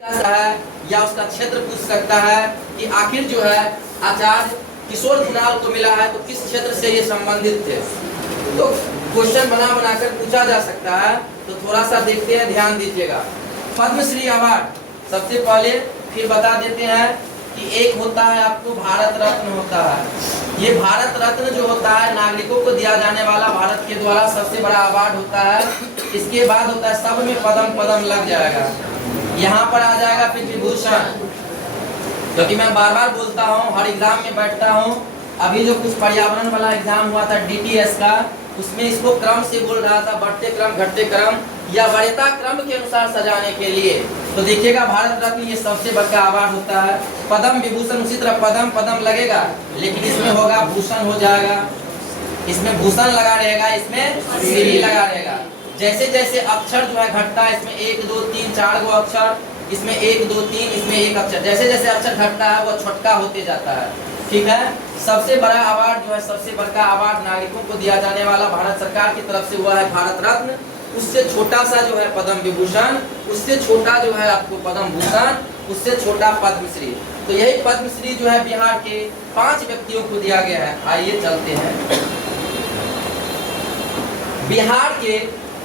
है या उसका क्षेत्र पूछ सकता है कि आखिर जो है आचार्य किशोर कुणाल को मिला है तो किस क्षेत्र से ये संबंधित थे। तो क्वेश्चन बना बनाकर पूछा जा सकता है। तो थोड़ा सा देखते हैं, ध्यान दीजिएगा। पद्मश्री अवार्ड सबसे पहले फिर बता देते हैं कि एक होता है आपको भारत रत्न होता है। ये भारत रत्न जो होता है नागरिकों को दिया जाने वाला भारत के द्वारा सबसे बड़ा अवार्ड होता है। इसके बाद होता है सब में पद्म पद्म लग जाएगा, यहाँ पर आ जाएगा फिर विभूषण, क्योंकि मैं बार बार बोलता हूँ, हर एग्जाम में बैठता हूँ। अभी जो कुछ पर्यावरण वाला एग्जाम हुआ था DTS का, उसमें इसको क्रम से बोल रहा था, बढ़ते क्रम घटते क्रम या वरीयता क्रम के अनुसार सजाने के लिए। तो देखिएगा भारत रत्न ये सबसे बड़ा अवार्ड होता है। पद्म विभूषण उसी तरह पद्म पद्म लगेगा, लेकिन इसमें होगा भूषण हो जाएगा, इसमें भूषण लगा रहेगा, इसमें श्री लगा रहेगा। जैसे जैसे अक्षर जो है घटता है, इसमें 1 2 3 4 गो अक्षर, इसमें 1 2 3, इसमें 1 अक्षर, जैसे जैसे अक्षर घटता है वो छोटका होते जाता है। ठीक है। सबसे बड़ा अवार्ड जो है, सबसे बड़ा अवार्ड नागरिकों को दिया जाने वाला भारत सरकार की तरफ से हुआ है भारत रत्न। उससे छोटा सा जो है पद्म विभूषण, उससे छोटा जो है आपको पद्म भूषण, उससे छोटा पद्मश्री। तो यही पद्मश्री जो है बिहार के 5 व्यक्तियों को दिया गया है। आइए चलते हैं। बिहार के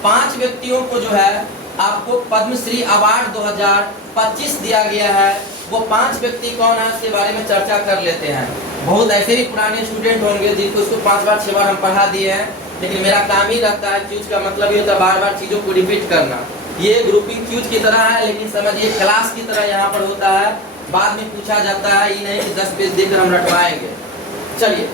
5 व्यक्तियों को जो है आपको पद्मश्री अवार्ड 2025 दिया गया है। वो 5 व्यक्ति कौन है उसके बारे में चर्चा कर लेते हैं। बहुत ऐसे भी पुराने स्टूडेंट होंगे जिनको इसको 5 बार 6 बार हम पढ़ा दिए हैं, लेकिन मेरा काम ही रहता है, क्यूज का मतलब ये होता है बार बार चीज़ों को रिपीट करना। ये ग्रुपिंग क्यूज की तरह है, लेकिन समझिए क्लास की तरह यहाँ पर होता है। बाद में पूछा जाता है, ये नहीं कि 10 पेज देकर हम रटवाएंगे। चलिए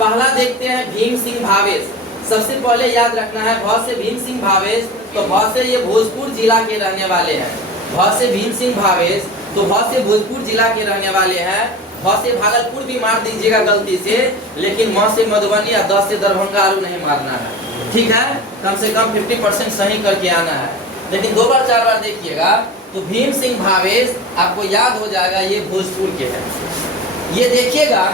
पहला देखते हैं, भीम सिंह भावेश। सबसे पहले याद रखना है, भ से भीम सिंह भावेश, तो भ से ये भोजपुर जिला के रहने वाले हैं। भ से भीम सिंह भावेश, तो भ से भोजपुर जिला के रहने वाले हैं। भ से भागलपुर भी मार दीजिएगा गलती से, लेकिन म से मधुबनी या 10 से दरभंगा आलू नहीं मारना है। ठीक है, कम से कम 50% सही करके आना है। लेकिन 2 बार 4 बार देखिएगा तो भीम सिंह भावेश आपको याद हो जाएगा, ये भोजपुर के हैं। ये देखिएगा,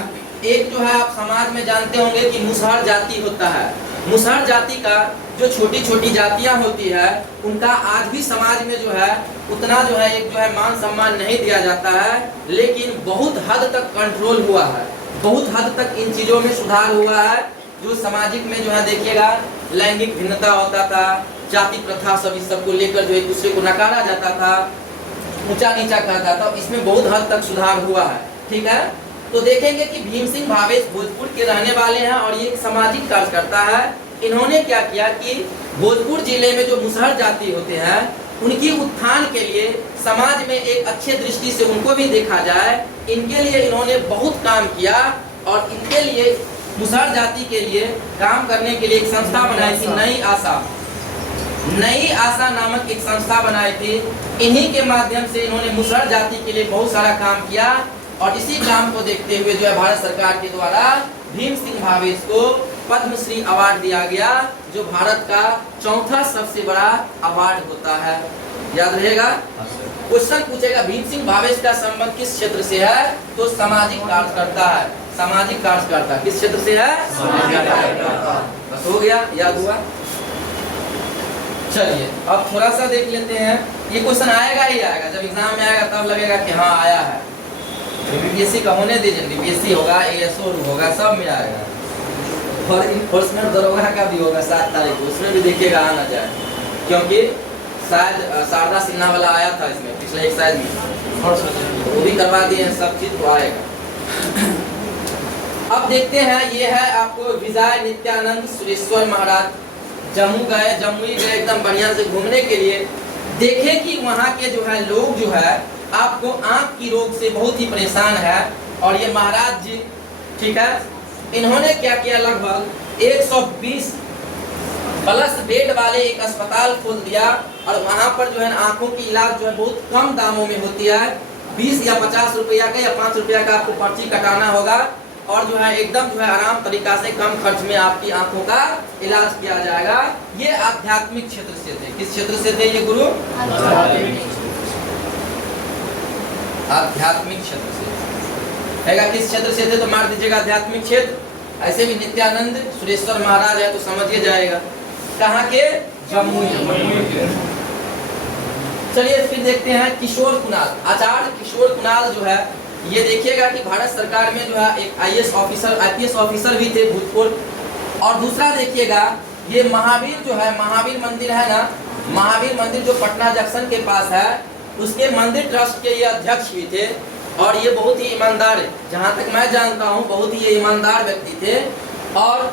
एक जो है आप समाज में जानते होंगे कि मुसहर जाति होता है। मुसहर जाति का जो छोटी छोटी जातियां होती है, उनका आज भी समाज में जो है उतना जो है एक जो है मान सम्मान नहीं दिया जाता है, लेकिन बहुत हद तक कंट्रोल हुआ है, बहुत हद तक इन चीज़ों में सुधार हुआ है। जो सामाजिक में जो है देखिएगा लैंगिक भिन्नता होता था, जाति प्रथा सब इस सबको लेकर जो एक दूसरे को नकारा जाता था, ऊंचा नीचा करता था, इसमें बहुत हद तक सुधार हुआ है। ठीक है। तो देखेंगे कि भीम सिंह भावेश भोजपुर के रहने वाले हैं और ये एक सामाजिक कार्यकर्ता है। इन्होंने क्या किया कि भोजपुर जिले में जो मुसहर जाति होते हैं उनकी उत्थान के लिए समाज में एक अच्छे दृष्टि से उनको भी देखा जाए, इनके लिए इन्होंने बहुत काम किया। और इनके लिए मुसहर जाति के लिए काम करने के लिए एक संस्था बनाई थी, नई आशा नामक एक संस्था बनाई थी। इन्हीं के माध्यम से इन्होंने मुसहर जाति के लिए बहुत सारा काम किया। और इसी काम को देखते हुए जो है भारत सरकार के द्वारा भीम सिंह भावेश को पद्मश्री अवार्ड दिया गया, जो भारत का 4था सबसे बड़ा अवार्ड होता है। याद रहेगा। क्वेश्चन पूछेगा भीम सिंह भावेश का संबंध किस क्षेत्र से है, तो सामाजिक कार्यकर्ता है। सामाजिक कार्यकर्ता किस क्षेत्र से है, बस हो गया, याद हुआ। चलिए अब थोड़ा सा देख लेते हैं। ये क्वेश्चन आएगा ही आएगा, जब एग्जाम में आएगा तब लगेगा कि हाँ आया है। बीपीएससी का होने दीजिए, बीपीएससी होगा, ASO होगा, सब में आएगा। और इन्फोर्समेंट दरोगा का भी होगा 7 तारीख को, उसमें भी देखिएगा आना जाए, क्योंकि शायद शारदा सिन्हा वाला आया था इसमें पिछले एक शायद में, वो भी करवा दिए हैं, सब चीज तो आएगा। अब देखते हैं, ये है आपको विजय नित्यानंद सुरेश्वर महाराज। जम्मू गए एकदम बढ़िया से घूमने के लिए। देखे कि वहाँ के जो है लोग जो है आपको आंख की रोग से बहुत ही परेशान है। और ये महाराज जी, ठीक है, इन्होंने क्या किया, लगभग 120 प्लस बेड वाले एक अस्पताल खोल दिया। और वहाँ पर जो है आंखों की इलाज जो है बहुत कम दामों में होती है, 20 या 50 रुपया का या 5 रुपया का आपको पर्ची कटाना होगा। और जो है एकदम जो है आराम तरीका से कम खर्च में आपकी आंखों का इलाज किया जाएगा। ये आध्यात्मिक क्षेत्र से थे। किस क्षेत्र से थे ये गुरु? आध्यात्मिक क्षेत्र से है। किस क्षेत्र से थे तो मार दीजिएगा आध्यात्मिक क्षेत्र। ऐसे भी नित्यानंद सुरेश्वर महाराज है तो समझिए जाएगा कहाँ के, जम्मू। चलिए फिर देखते हैं किशोर कुणाल। आचार्य किशोर कुणाल जो है, ये देखिएगा कि भारत सरकार में जो है एक IAS ऑफिसर, IPS ऑफिसर भी थे भूतपूर्व। और दूसरा देखिएगा, ये महावीर जो है, महावीर मंदिर है ना, महावीर मंदिर जो पटना जंक्शन के पास है, उसके मंदिर ट्रस्ट के ये अध्यक्ष भी थे। और ये बहुत ही ईमानदार है, जहाँ तक मैं जानता हूँ बहुत ही ये ईमानदार व्यक्ति थे। और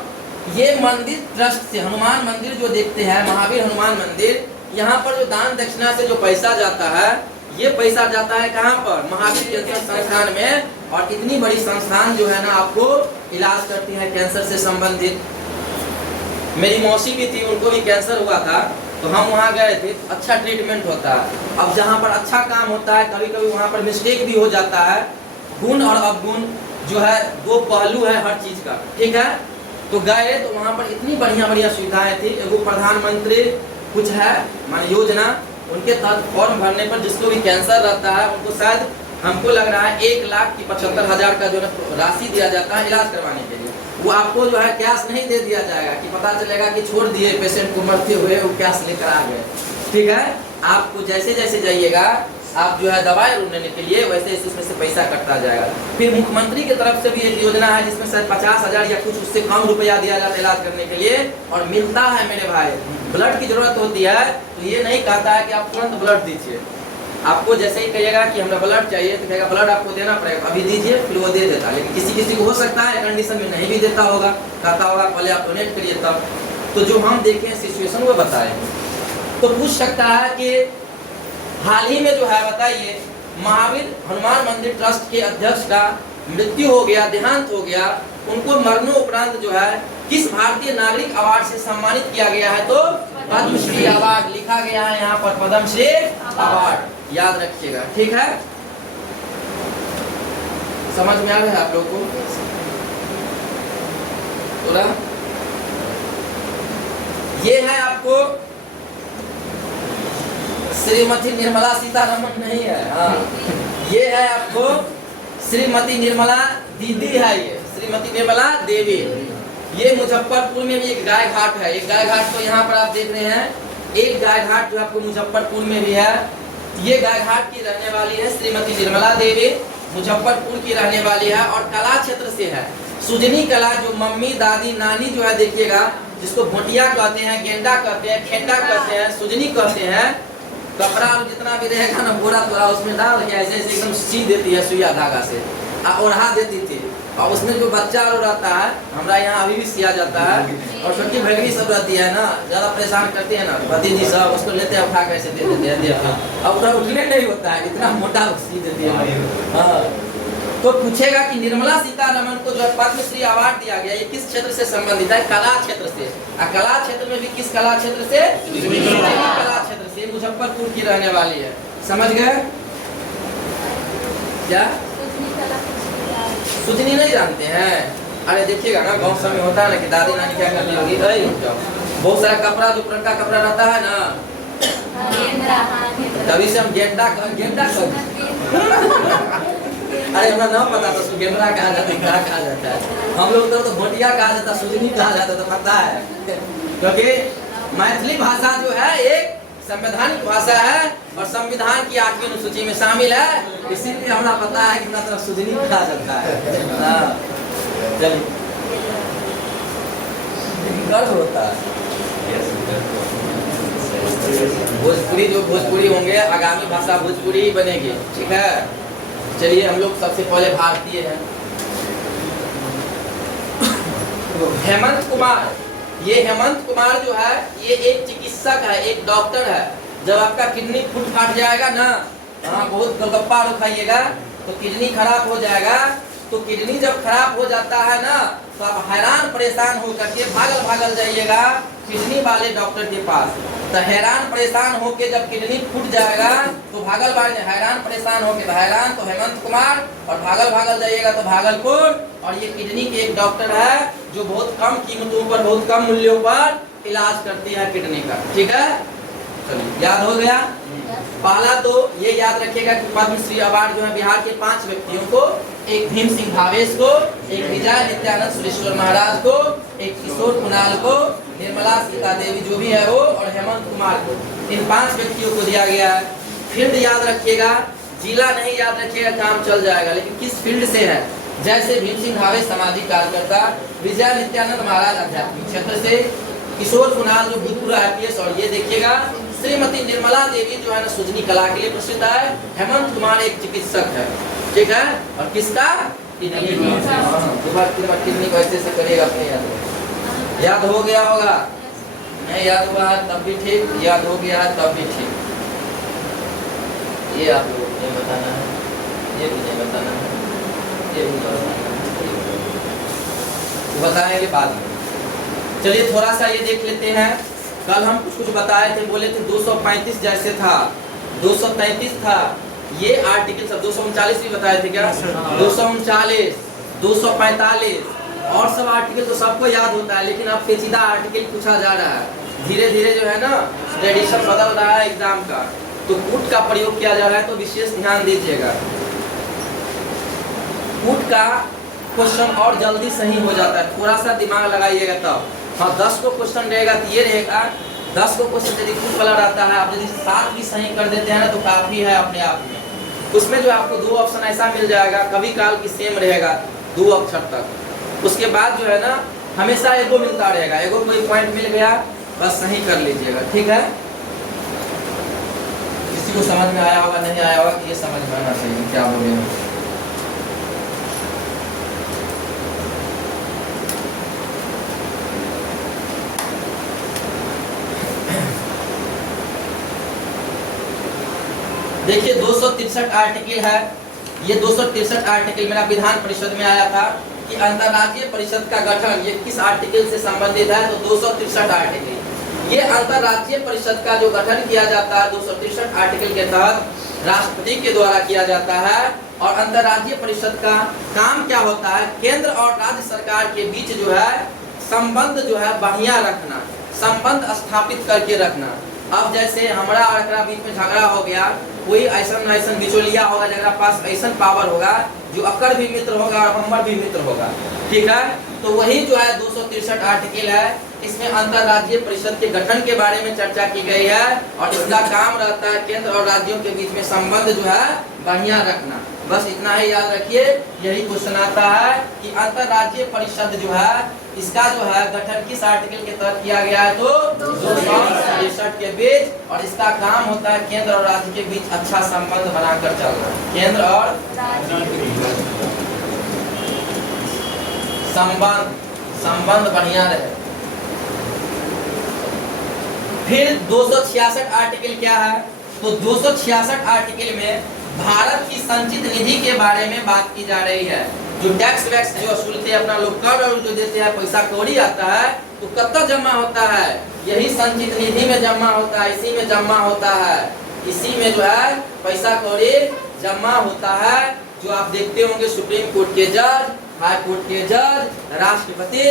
ये मंदिर ट्रस्ट से हनुमान मंदिर जो देखते हैं, महावीर हनुमान मंदिर, यहाँ पर जो दान दक्षिणा से जो पैसा जाता है, ये पैसा जाता है कहाँ पर? महावीर कैंसर संस्थान में। और इतनी बड़ी संस्थान जो है ना आपको इलाज करती है कैंसर से संबंधित। मेरी मौसी भी थी, उनको भी कैंसर हुआ था, तो हम वहाँ गए थे। अच्छा ट्रीटमेंट होता है। अब जहाँ पर अच्छा काम होता है, कभी कभी वहाँ पर मिस्टेक भी हो जाता है। गुण और अवगुण जो है दो पहलू है हर चीज़ का, ठीक है। तो गए तो वहाँ पर इतनी बढ़िया बढ़िया सुविधाएं थी। एगो प्रधानमंत्री कुछ है मान योजना, उनके तहत फॉर्म भरने पर जिसको भी कैंसर रहता है उनको शायद हमको लग रहा है 1,75,000 का जो राशि दिया जाता है इलाज करवाने के लिए। वो आपको जो है कैश नहीं दे दिया जाएगा कि पता चलेगा कि छोड़ दिए पेशेंट को मरते हुए, वो कैश लेकर आ गए, ठीक है। आपको जैसे जैसे जाइएगा आप जो है दवाई लेने के लिए, वैसे उसमें से पैसा कटता जाएगा। फिर मुख्यमंत्री की तरफ से भी एक योजना है जिसमें शायद 50,000 या कुछ उससे कम रुपया दिया जाता है इलाज करने के लिए। और मिलता है मेरे भाई। ब्लड की जरूरत होती है तो ये नहीं कहता है कि आप तुरंत ब्लड दीजिए। आपको जैसे ही कहिएगा कि हमें ब्लड चाहिए तो कहेगा ब्लड आपको देना पड़ेगा, अभी दीजिए, फिर वो दे देता है। लेकिन किसी किसी को हो सकता है कंडीशन में नहीं भी देता होगा, कहता होगा पहले आप डोनेट करिए तब। तो जो हम देखें सिचुएशन वो बताएं। तो पूछ सकता है कि हाल ही में जो है बताइए, महावीर हनुमान मंदिर ट्रस्ट के अध्यक्ष का मृत्यु हो गया, देहांत हो गया। उनको मरणोपरांत जो है किस भारतीय नागरिक अवार्ड से सम्मानित किया गया है? तो पद्मश्री अवार्ड लिखा गया है यहाँ पर, पद्मश्री अवार्ड, याद रखिएगा, ठीक है। समझ में आ रहा है आप लोगों को? पूरा ये है आपको श्रीमती निर्मला सीतारमन नहीं है, हाँ, ये है आपको श्रीमती निर्मला दीदी है, ये श्रीमती निर्मला देवी। ये मुजफ्फरपुर में भी एक गाय घाट है। एक गाय घाट तो यहाँ पर आप देख रहे हैं, एक गाय घाट जो आपको मुजफ्फरपुर में भी है। ये गाय घाट की रहने वाली है श्रीमती निर्मला देवी, मुजफ्फरपुर की रहने वाली है और कला क्षेत्र से है। सुजनी कला जो मम्मी दादी नानी जो है देखिएगा, जिसको भोटिया कहते हैं, गेंडा कहते हैं, खेंडा कहते हैं, सुजनी कहते हैं। कपड़ा जितना भी रहेगा ना बोरा तोरा उसमें डाल के ऐसे ऐसे एकदम सी देती है सुइया धागा से, ओढ़ा देती थी। और उसमें जो बच्चा और रहता है, हमारा यहाँ अभी भी सिया जाता है। और छोटी भैरवी सब रहती है ना, ज़्यादा परेशान करती है ना भतीजी सब, उसको लेते हैं उठा कैसे दे देते हैं, देखा अब उठा उठने नहीं होता है, इतना मोटा सी देती है। हाँ, तो पूछेगा कि निर्मला सीतारमन को जो पद्मश्री अवार्ड दिया गया, ये किस क्षेत्र से संबंधित है? कला क्षेत्र से। कला क्षेत्र में भी किस कला क्षेत्र से? कला क्षेत्र से। मुजफ्फरपुर की रहने वाली है, समझ गए क्या? सुजनी नहीं जानते हैं? अरे देखिएगा ना, गाँव समय होता है ना कि दादी नानी क्या करती होगी, बहुत सारा कपड़ा जो पुरनका कपड़ा रहता है ना, तभी से हम गेंडा अरे हमें ना पता था गेंडा कहा जाता है, क्या कहा जाता है। हम लोग तो भोटिया कहा जाता, सुजनी कहा जाता, तो पता है। क्योंकि मैथिली भाषा जो है एक संवैधानिक भाषा है और संविधान की 8वीं अनुसूची में शामिल है, इसीलिए हमें पता है कि मतलब सुजनी कहा जाता है। चलिए, गर्व होता है। भोजपुरी जो भोजपुरी होंगे, आगामी भाषा भोजपुरी ही बनेगी, ठीक है। चलिए, हम लोग सबसे पहले भारतीय हैं। हेमंत कुमार, ये हेमंत कुमार जो है ये एक चिकित्सक है, एक डॉक्टर है। जब आपका किडनी फूट फाट जाएगा ना, हाँ बहुत गोलगप्पा खाइएगा तो किडनी खराब हो जाएगा। तो किडनी जब खराब हो जाता है ना, तो आप हैरान परेशान होकर के भागल जाइएगा किडनी वाले डॉक्टर के पास। तो हैरान परेशान होके जब किडनी फूट जाएगा तो हैरान परेशान होके हैरान तो हेमंत कुमार, और भागल जाइएगा तो भागलपुर। और ये किडनी के एक डॉक्टर है जो बहुत कम कीमतों पर, बहुत कम मूल्यों पर इलाज करती है किडनी का, ठीक है। चलिए, याद हो गया। पहला तो ये याद रखिएगा कि पद्मश्री अवार्ड जो है बिहार के 5 व्यक्तियों को, एक भीम सिंह भावेश को, एक विजय नित्यानंद सुरेश्वर महाराज को, एक किशोर कुणाल को, निर्मला सीता देवी जो भी है वो, और हेमंत कुमार को, इन 5 व्यक्तियों को दिया गया है। फील्ड याद रखिएगा, जिला नहीं याद रखिएगा, काम चल जाएगा, लेकिन किस फील्ड से है। जैसे भीम सिंह भावे सामाजिक कार्यकर्ता, विजय नित्यानंद महाराज आध्यात्मिक क्षेत्र से, किशोर कुणाल जो भूतपूर्व IPS, और ये देखिएगा श्रीमती निर्मला देवी जो है ना सुजनी कला के लिए प्रसिद्ध है, हेमंत कुमार एक चिकित्सक है, ठीक है, और किसका किडनी को ऐसे से करिएगा अपने याद हो गया होगा, नहीं याद हुआ है तब भी ठीक, याद हो गया है तब भी ठीक, ये आप लोगों को बताना है, ये भी नहीं बताना है, ये भी बताएंगे बाद में। चलिए थोड़ा सा ये देख लेते हैं। कल हम कुछ बताए थे, बोले थे 235 जैसे था, 233 था, ये आर्टिकल सब 239 भी बताए थे क्या, 239, 245 और सब आर्टिकल तो सबको याद होता है, लेकिन अब पेचीदा आर्टिकल पूछा जा रहा है, धीरे धीरे जो है ना ट्रेडिशन बदल रहा है एग्जाम का, तो पुट का प्रयोग किया जा रहा है, तो विशेष ध्यान दीजिएगा। पुट का क्वेश्चन और जल्दी सही हो जाता है, थोड़ा सा दिमाग लगाइएगा तब। हाँ 10 को क्वेश्चन रहेगा तो ये रहेगा, 10 को क्वेश्चन यदि पुट वाला रहता है, आप यदि 7 भी सही कर देते हैं ना तो काफी है अपने आप में। उसमें जो आपको 2 ऑप्शन ऐसा मिल जाएगा, कभी काल की सेम रहेगा 2 अक्षर तक, उसके बाद जो है ना हमेशा एगो मिलता रहेगा, एगो कोई पॉइंट मिल गया बस सही कर लीजिएगा, ठीक है। किसी को समझ में आया होगा, नहीं आया होगा कि ये समझ में आना चाहिए क्या बोले। देखिए 263 आर्टिकल है, ये 263 आर्टिकल मेरा विधान परिषद में आया था कि अंतर्राज्यीय परिषद का गठन ये किस आर्टिकल से संबंधित है, तो 263 आर्टिकल। ये अंतर्राज्यीय परिषद का जो गठन किया जाता है 263 आर्टिकल के तहत राष्ट्रपति के द्वारा किया जाता है। और अंतर्राज्यीय परिषद का काम क्या होता है, केंद्र और राज्य सरकार के बीच जो है संबंध जो है बढ़िया रखना, संबंध स्थापित करके रखना। अब जैसे हमारा और एकरा बीच में झगड़ा हो गया, कोई ऐसा बिचौलिया होगा जगह पास ऐसा पावर होगा जो अकर भी मित्र होगा और हमर भी मित्र होगा, ठीक है। तो वही जो है 263 आर्टिकल है, इसमें अंतर्राज्यीय परिषद के गठन के बारे में चर्चा की गई है और इसका काम रहता है केंद्र और राज्यों के बीच में संबंध जो है बढ़िया रखना। बस इतना ही याद रखिए, यही क्वेश्चन आता है कि अंतर्राज्यीय परिषद जो है इसका जो है गठन किस आर्टिकल के तहत किया गया है, तो 263 के बीच, और इसका काम होता है केंद्र और राज्य के बीच अच्छा संबंध बनाकर चलना, केंद्र और संबंध बढ़िया रहे। फिर 266 आर्टिकल क्या है, तो 266 आर्टिकल में भारत की संचित निधि के बारे में बात की जा रही है। जो टैक्स वैक्स जो वसूलते हैं अपना लोग कर और जो देते हैं पैसा कौड़ी आता है तो कब तक जमा होता है, यही संचित निधि में जमा होता है, इसी में जमा होता है, इसी में जो है पैसा कौड़ी जमा होता है। जो आप देखते होंगे सुप्रीम कोर्ट के जज, हाई कोर्ट के जज, राष्ट्रपति,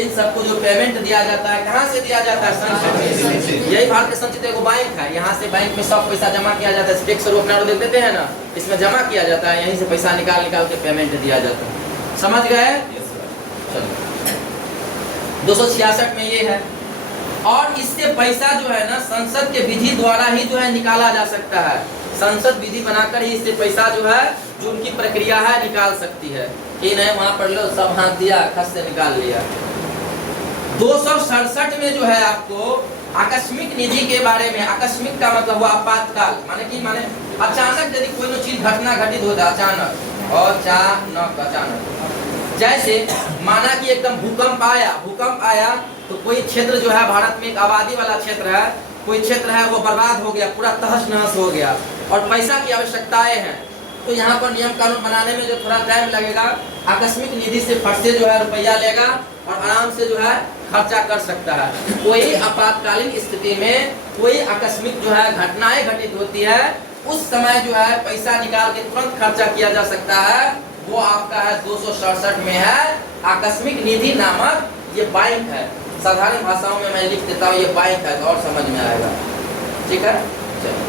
इन सबको जो पेमेंट दिया जाता है कहाँ से दिया जाता है, संचित। यही भारत के संचित एगो बैंक है, यहाँ से बैंक में सब पैसा जमा किया जाता है, टैक्स अपना देख देते हैं ना, इसमें जमा किया जाता है, यहीं से पैसा निकाल के पेमेंट दिया जाता है। समझ गए? चलो 266 में ये है। और इससे पैसा जो है ना संसद के विधि द्वारा ही जो है निकाला जा सकता है, संसद विधि बनाकर ही इससे पैसा जो है जो उनकी प्रक्रिया है निकाल सकती है। कि नहीं वहां पर लो सब हाथ दिया खस से निकाल लिया। 267 में जो है आपको आकस्मिक निधि के बारे में, आकस्मिक का मतलब हुआ आपातकाल, माने अचानक यदि कोई चीज घटना घटित होता है अचानक और अचानक, जैसे माना कि एकदम भूकंप आया तो कोई क्षेत्र जो है भारत में एक आबादी वाला क्षेत्र है, कोई क्षेत्र है वो बर्बाद हो गया, पूरा तहस नहस हो गया और पैसा की आवश्यकताएं हैं, तो यहाँ पर नियम कानून बनाने में जो थोड़ा टाइम लगेगा, आकस्मिक निधि से फट से जो है रुपया लेगा और आराम से जो है खर्चा कर सकता है। कोई आपातकालीन स्थिति में कोई आकस्मिक जो है घटनाएं घटित होती है, उस समय जो है पैसा निकाल के तुरंत खर्चा किया जा सकता है, वो आपका है 267 में है आकस्मिक निधि नामक ये बैंक है। साधारण भाषाओं में मैं लिख देता हूँ, ये बैंक है तो और समझ में आएगा, ठीक है। चलो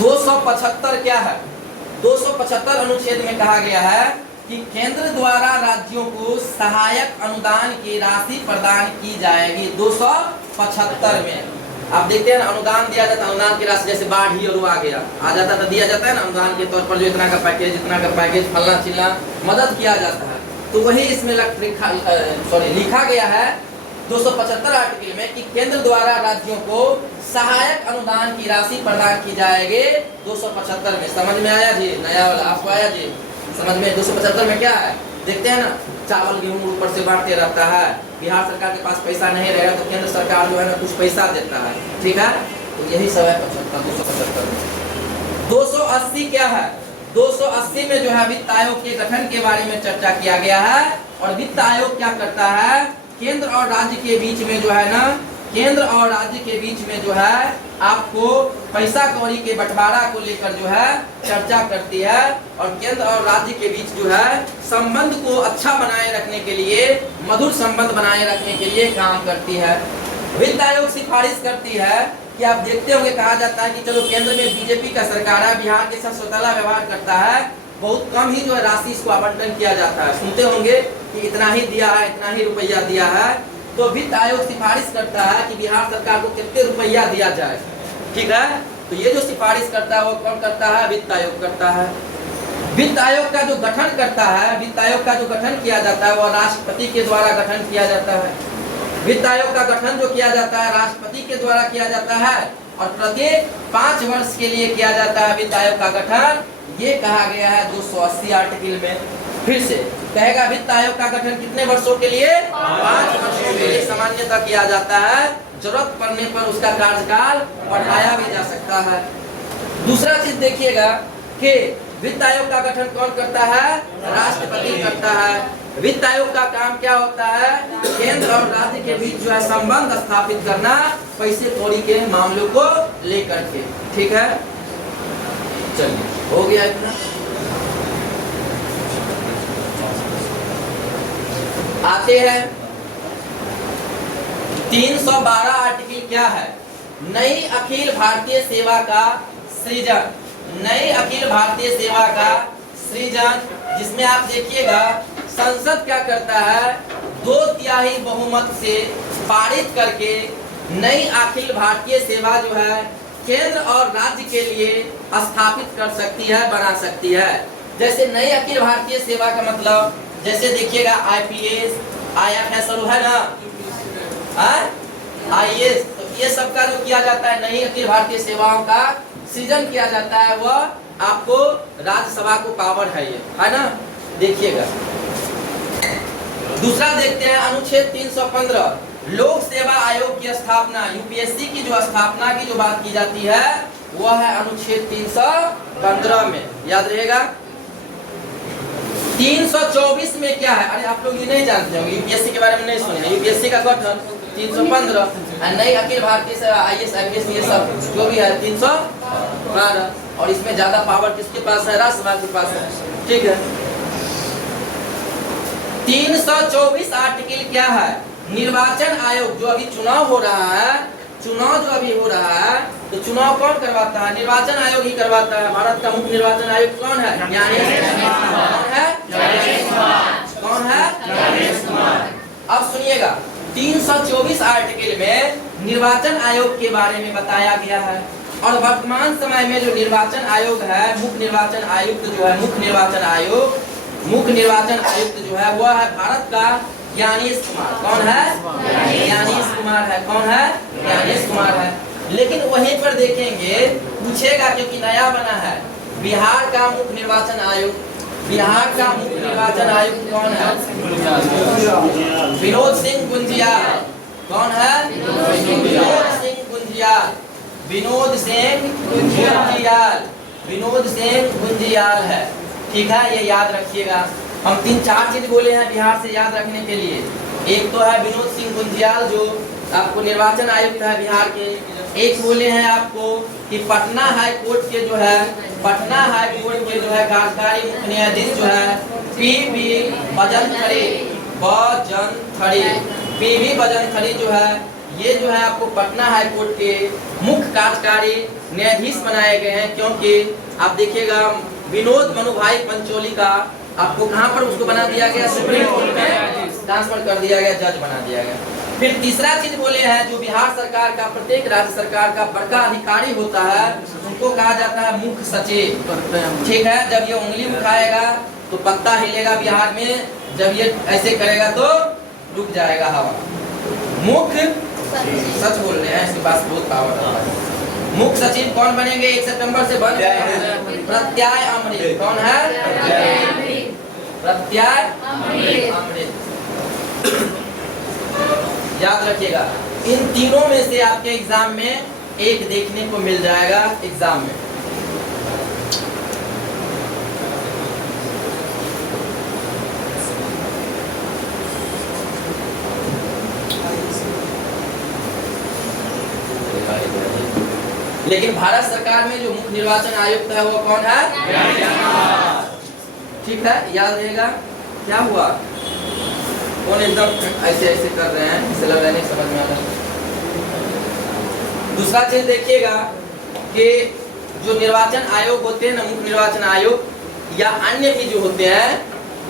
275 क्या है, 275 अनुच्छेद में कहा गया है कि केंद्र द्वारा राज्यों को सहायक अनुदान की राशि प्रदान की जाएगी। 275 में आप देखते हैं ना, अनुदान दिया जाता है, अनुदान की राशि जैसे बाढ़ ही और आ गया आ जाता तो दिया जाता है ना अनुदान के तौर पर, जो इतना का पैकेज फलना चिलना मदद किया जाता है। तो वही इसमें लिखा गया है 275 आर्टिकल में कि केंद्र द्वारा राज्यों को सहायक अनुदान की राशि प्रदान की जाएगी 275 में। समझ में आया जी? नया वाला आपको आया जी समझ में? 275 में क्या है देखते हैं ना, चावल गेहूं ऊपर से बांटते रहता है, बिहार सरकार के पास पैसा नहीं रहेगा तो केंद्र सरकार जो है ना कुछ पैसा देता है, ठीक है। तो यही सब है 275 में। 280 क्या है? 280 में जो है वित्त आयोग के गठन के बारे में चर्चा किया गया है। और वित्त आयोग क्या करता है, केंद्र और राज्य के बीच में जो है ना, केंद्र और राज्य के बीच में जो है आपको पैसा कौड़ी के बंटवारा को लेकर जो है चर्चा करती है। और केंद्र और राज्य के बीच जो है संबंध को अच्छा बनाए रखने के लिए, मधुर संबंध बनाए रखने के लिए काम करती है। वित्त आयोग सिफारिश करती है कि आप देखते होंगे कहा जाता है कि चलो केंद्र में बीजेपी का सरकार है, बिहार के साथ स्वतंत्र व्यवहार करता है, बहुत कम ही जो है राशि इसको आवंटन किया जाता है। सुनते होंगे कि इतना ही दिया है, इतना ही रुपया दिया है। तो वित्त आयोग सिफारिश करता है कि बिहार सरकार को कितने रुपया दिया जाए, ठीक है। तो ये जो सिफारिश करता है वो कौन करता है? वित्त आयोग करता है। वित्त आयोग का जो गठन करता है, वित्त आयोग का जो गठन किया जाता है वह राष्ट्रपति के द्वारा गठन किया जाता है। वित्त आयोग का गठन जो किया जाता है राष्ट्रपति के द्वारा किया जाता है और प्रत्येक 5 वर्ष के लिए किया जाता है वित्त आयोग का गठन। ये कहा गया है 280 आर्टिकल में। फिर से कहेगा वित्त आयोग का गठन कितने वर्षों के लिए? 5 वर्षों के लिए सामान्यतः किया जाता है। जरूरत पड़ने पर उसका कार्यकाल बढ़ाया भी जा सकता है। दूसरा चीज देखिएगा कि वित्त आयोग का गठन कौन करता है? राष्ट्रपति करता है। वित्त आयोग का काम क्या होता है? केंद्र और राज्य के बीच जो है संबंध स्थापित करना, पैसे कौड़ी के मामलों को लेकर के, ठीक है। चलिए हो गया इतना। आते हैं 312 आर्टिकल क्या है? नई अखिल भारतीय सेवा का सृजन। नई अखिल भारतीय सेवा का सृजन, जिसमें आप देखिएगा संसद क्या करता है, 2/3 बहुमत से पारित करके नई अखिल भारतीय सेवा जो है केंद्र और राज्य के लिए स्थापित कर सकती है, बना सकती है। जैसे नई अखिल भारतीय सेवा का मतलब, जैसे देखिएगा IPS, IFS है ना, IAS, तो ये सब का जो किया जाता है नई अखिल भारतीय सेवाओं का सृजन किया जाता है, वह आपको राज्यसभा को पावर है, ये है ना। देखिएगा दूसरा देखते हैं अनुच्छेद 315, लोक सेवा आयोग की स्थापना। UPSC की जो स्थापना की जो बात की जाती है वह है अनुच्छेद 315 में, याद रहेगा। 324 में क्या है? अरे आप लोग ये नहीं जानते होंगे, UPSC के बारे में नहीं सुने। UPSC का गठन 315, नई अखिल भारतीय सेवा IAS IPS ये सब जो भी है 312, और इसमें ज्यादा पावर किसके पास है? राज्यसभा के पास है, ठीक है। 324 आर्टिकल क्या है? निर्वाचन आयोग। जो अभी चुनाव हो रहा है, चुनाव जो अभी हो रहा है, तो चुनाव कौन करवाता है? निर्वाचन आयोग ही करवाता है। भारत का मुख्य निर्वाचन आयुक्त कौन है? कौन है? अब सुनिएगा 324 आर्टिकल में निर्वाचन आयोग के बारे में बताया गया है। और वर्तमान समय में जो निर्वाचन आयोग है, मुख्य निर्वाचन आयुक्त जो है, मुख्य निर्वाचन आयुक्त जो है वह है भारत का ज्ञानेश कुमार। कौन है? ज्ञानेश कुमार है। कौन है? ज्ञानेश कुमार है। लेकिन वहीं पर देखेंगे, पूछेगा क्योंकि नया बना है, बिहार का मुख्य निर्वाचन आयुक्त, बिहार का मुख्य निर्वाचन आयुक्त कौन है? विनोद सिंह गुंजियाल। कौन है? विनोद सिंह गुंजियाल। विनोद सिंह गुंजियाल है, ठीक है। ये याद रखिएगा। हम 3-4 चीज बोले हैं बिहार से याद रखने के लिए। एक तो है विनोद सिंह गुंजियाल जो आपको निर्वाचन आयुक्त है बिहार के। एक बोले हैं आपको कि पटना हाई कोर्ट के जो है, पटना हाई कोर्ट के जो है कार्यकारी मुख्य न्यायाधीश जो है PV बजनखड़ी जो है, ये जो है आपको पटना हाई कोर्ट के मुख्य कार्यकारी न्यायाधीश बनाए गए हैं। क्योंकि आप देखिएगा विनोद मनुभाई पंचोली का आपको कहाँ पर उसको बना दिया गया? सुप्रीम कोर्ट में ट्रांसफर कर दिया गया, जज बना दिया गया। फिर तीसरा चीज बोले हैं, जो बिहार सरकार का, प्रत्येक राज्य सरकार का बड़का अधिकारी होता है, उनको कहा जाता है मुख्य सचिव। ठीक है, जब ये उंगली उठाएगा तो पत्ता हिलेगा बिहार में, जब ये ऐसे करेगा तो रुक जाएगा हवा। मुख्य सच बोल रहे हैं, इसके पास बहुत पावर है। मुख्य सचिव कौन बनेंगे? 1 सितंबर से बन गए हैं प्रत्यय अमृत। कौन है? प्रत्यय अमृत। याद रखिएगा, इन तीनों में से आपके एग्जाम में एक देखने को मिल जाएगा एग्जाम में। लेकिन भारत सरकार में जो मुख्य निर्वाचन आयुक्त है वो कौन है? ठीक है, याद रहेगा। क्या हुआ? कौन एकदम ऐसे ऐसे कर रहे हैं, इसे लग रहा नहीं समझ में आ रहा। दूसरा चीज देखिएगा कि जो निर्वाचन आयोग होते हैं ना, मुख्य निर्वाचन आयोग या अन्य भी जो होते हैं,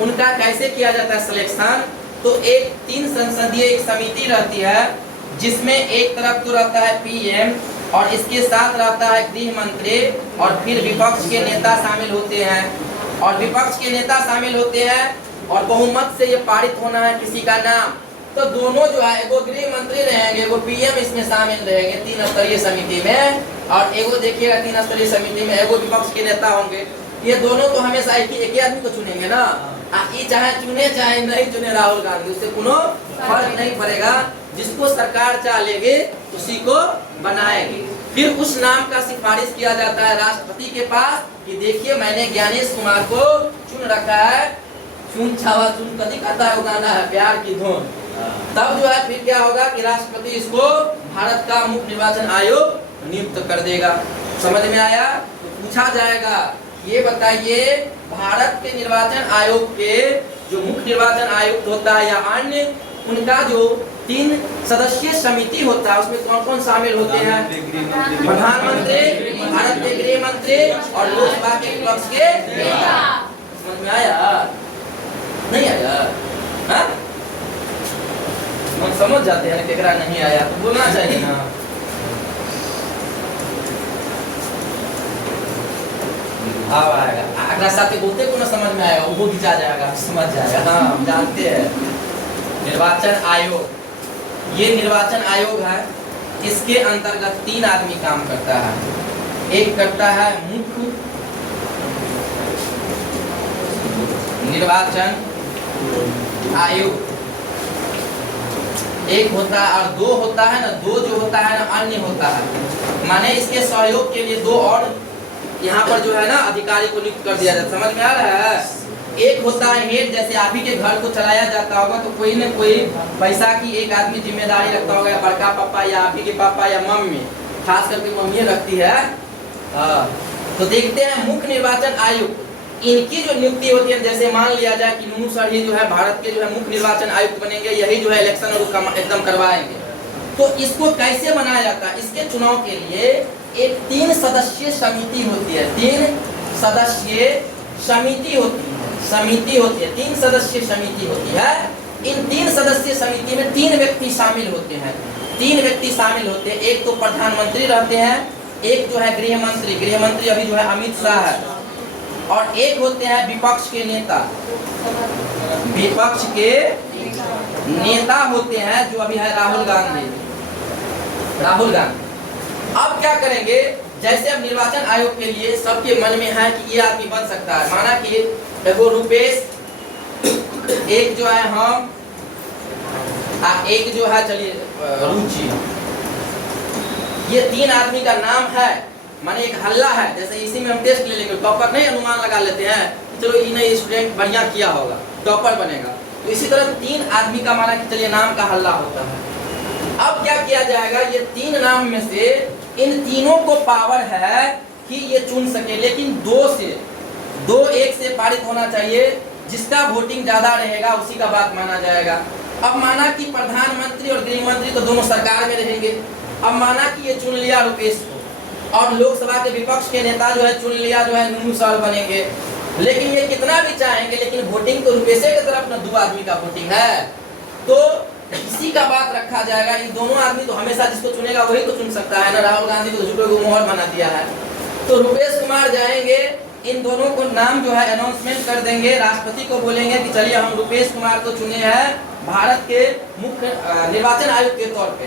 उनका कैसे किया जाता है सिलेक्शन। तो एक 3 संसदीय एक समिति रहती है, जिसमें एक तरफ तो रहता है पीएम और इसके साथ रहता है गृह मंत्री, और फिर विपक्ष के नेता शामिल होते हैं। और विपक्ष के नेता शामिल होते हैं और बहुमत से ये पारित होना है किसी का नाम, तो दोनों जो है, एगो गृह मंत्री रहेंगे, एगो पीएम इसमें शामिल रहेंगे 3 स्तरीय समिति में, और एगो देखिएगा 3 स्तरीय समिति में एगो विपक्ष के नेता होंगे। ये दोनों तो हमेशा एक ही आदमी को चुनेंगे ना, ये चाहे चुने चाहे नहीं चुने राहुल गांधी, उससे कोनो फर्क नहीं पड़ेगा। जिसको सरकार चाहेगी उसी को बनाएगी। फिर उस नाम का सिफारिश किया जाता है राष्ट्रपति के पास कि देखिए मैंने ज्ञानेश कुमार को चुन रखा है। चुन छावा चुन कभी कहता है, गाना है प्यार की धुन। तब जो है फिर क्या होगा कि राष्ट्रपति इसको भारत का मुख्य निर्वाचन आयोग नियुक्त कर देगा। समझ में आया? तो पूछा जाएगा, ये बताइए भारत के निर्वाचन आयोग के जो मुख्य निर्वाचन आयुक्त होता है या अन्य, उनका जो 3 सदस्यीय समिति होता है, उसमें कौन कौन शामिल होते हैं? प्रधानमंत्री, भारत के गृह मंत्री और लोकसभा के विपक्ष के नेता। समझ में आया? नहीं आया? हाँ? हम समझ जाते हैं, केकरा नहीं आया तो बोलना चाहिए ना। हाँ आएगा, अगला साथी बोलते को ना समझ में आएगा, वो खिंचा जाएगा, समझ जाएगा। हाँ, हम जानते हैं। निर्वाचन आयोग, ये निर्वाचन आयोग है, इसके अंतर्गत 3 आदमी काम करता है। एक करता है मुख्य निर्वाचन आयुक्त, एक होता है, और 2 होता है ना, 2 जो होता है ना अन्य होता है। माने इसके सहयोग के लिए 2 और यहाँ पर जो है ना अधिकारी को नियुक्त कर दिया जाता है। समझ में आ रहा है? एक होता है हेड, जैसे आप ही के घर को चलाया जाता होगा तो कोई न कोई पैसा की एक आदमी जिम्मेदारी रखता होगा, या बड़का पापा या आप ही के पापा या मम्मी, खास करके मम्मी रखती है। तो देखते हैं मुख्य निर्वाचन आयुक्त, इनकी जो नियुक्ति होती है, जैसे मान लिया जाए कि नूनू सर ही जो है भारत के जो है मुख्य निर्वाचन आयुक्त बनेंगे, यही जो है इलेक्शन और एकदम करवाएंगे। तो इसको कैसे बनाया जाता है? इसके चुनाव के लिए एक 3 सदस्यीय समिति होती है, 3 सदस्यीय समिति होती है, 3 सदस्यीय समिति होती है। इन 3 सदस्यीय समिति में 3 व्यक्ति शामिल होते हैं। 3 व्यक्ति शामिल होते हैं, एक तो प्रधानमंत्री रहते हैं, एक जो है गृह मंत्री अभी जो है अमित शाह है, और एक होते हैं विपक्ष के नेता। विपक्ष के नेता होते हैं जो अभी है राहुल गांधी। अब क्या करेंगे? जैसे अब निर्वाचन आयोग के लिए सबके मन में है कि ये आदमी बन सकता है। माना कि देखो रुपेश, एक जो है हम, एक जो है चलिए रुचि, ये 3 आदमी का नाम है। माने एक हल्ला है, जैसे इसी में हम टेस्ट ले लेंगे, टॉपर नहीं अनुमान लगा लेते हैं, चलो इन्हें स्टूडेंट बढ़िया किया होगा, टॉपर बनेगा। तो इसी तरह 3 आदमी का माना कि चलिए नाम का हल्ला होता है। अब क्या किया जाएगा? ये 3 नाम में से इन तीनों को पावर है कि ये चुन सके, लेकिन 2 1 से पारित होना चाहिए। जिसका वोटिंग ज्यादा रहेगा उसी का बात माना जाएगा। अब माना कि प्रधानमंत्री और गृह मंत्री तो दोनों सरकार में रहेंगे। अब माना कि ये चुन लिया रुपेश को, और लोकसभा के विपक्ष के नेता जो है चुन लिया जो है नूनू सर बनेंगे। लेकिन ये कितना भी चाहेंगे, लेकिन वोटिंग तो रुपेश की तरफ ना 2 आदमी का वोटिंग है। तो इसी का बात रखा जाएगा। ये दोनों आदमी तो हमेशा जिसको चुनेगा वही तो चुन सकता है ना। राहुल गांधी को तो झूठे को मोहर बना दिया है। तो रुपेश कुमार जाएंगे, इन दोनों को नाम जो है अनाउंसमेंट कर देंगे, राष्ट्रपति को बोलेंगे कि चलिए हम रुपेश कुमार को चुने हैं भारत के मुख्य निर्वाचन आयुक्त के तौर पे।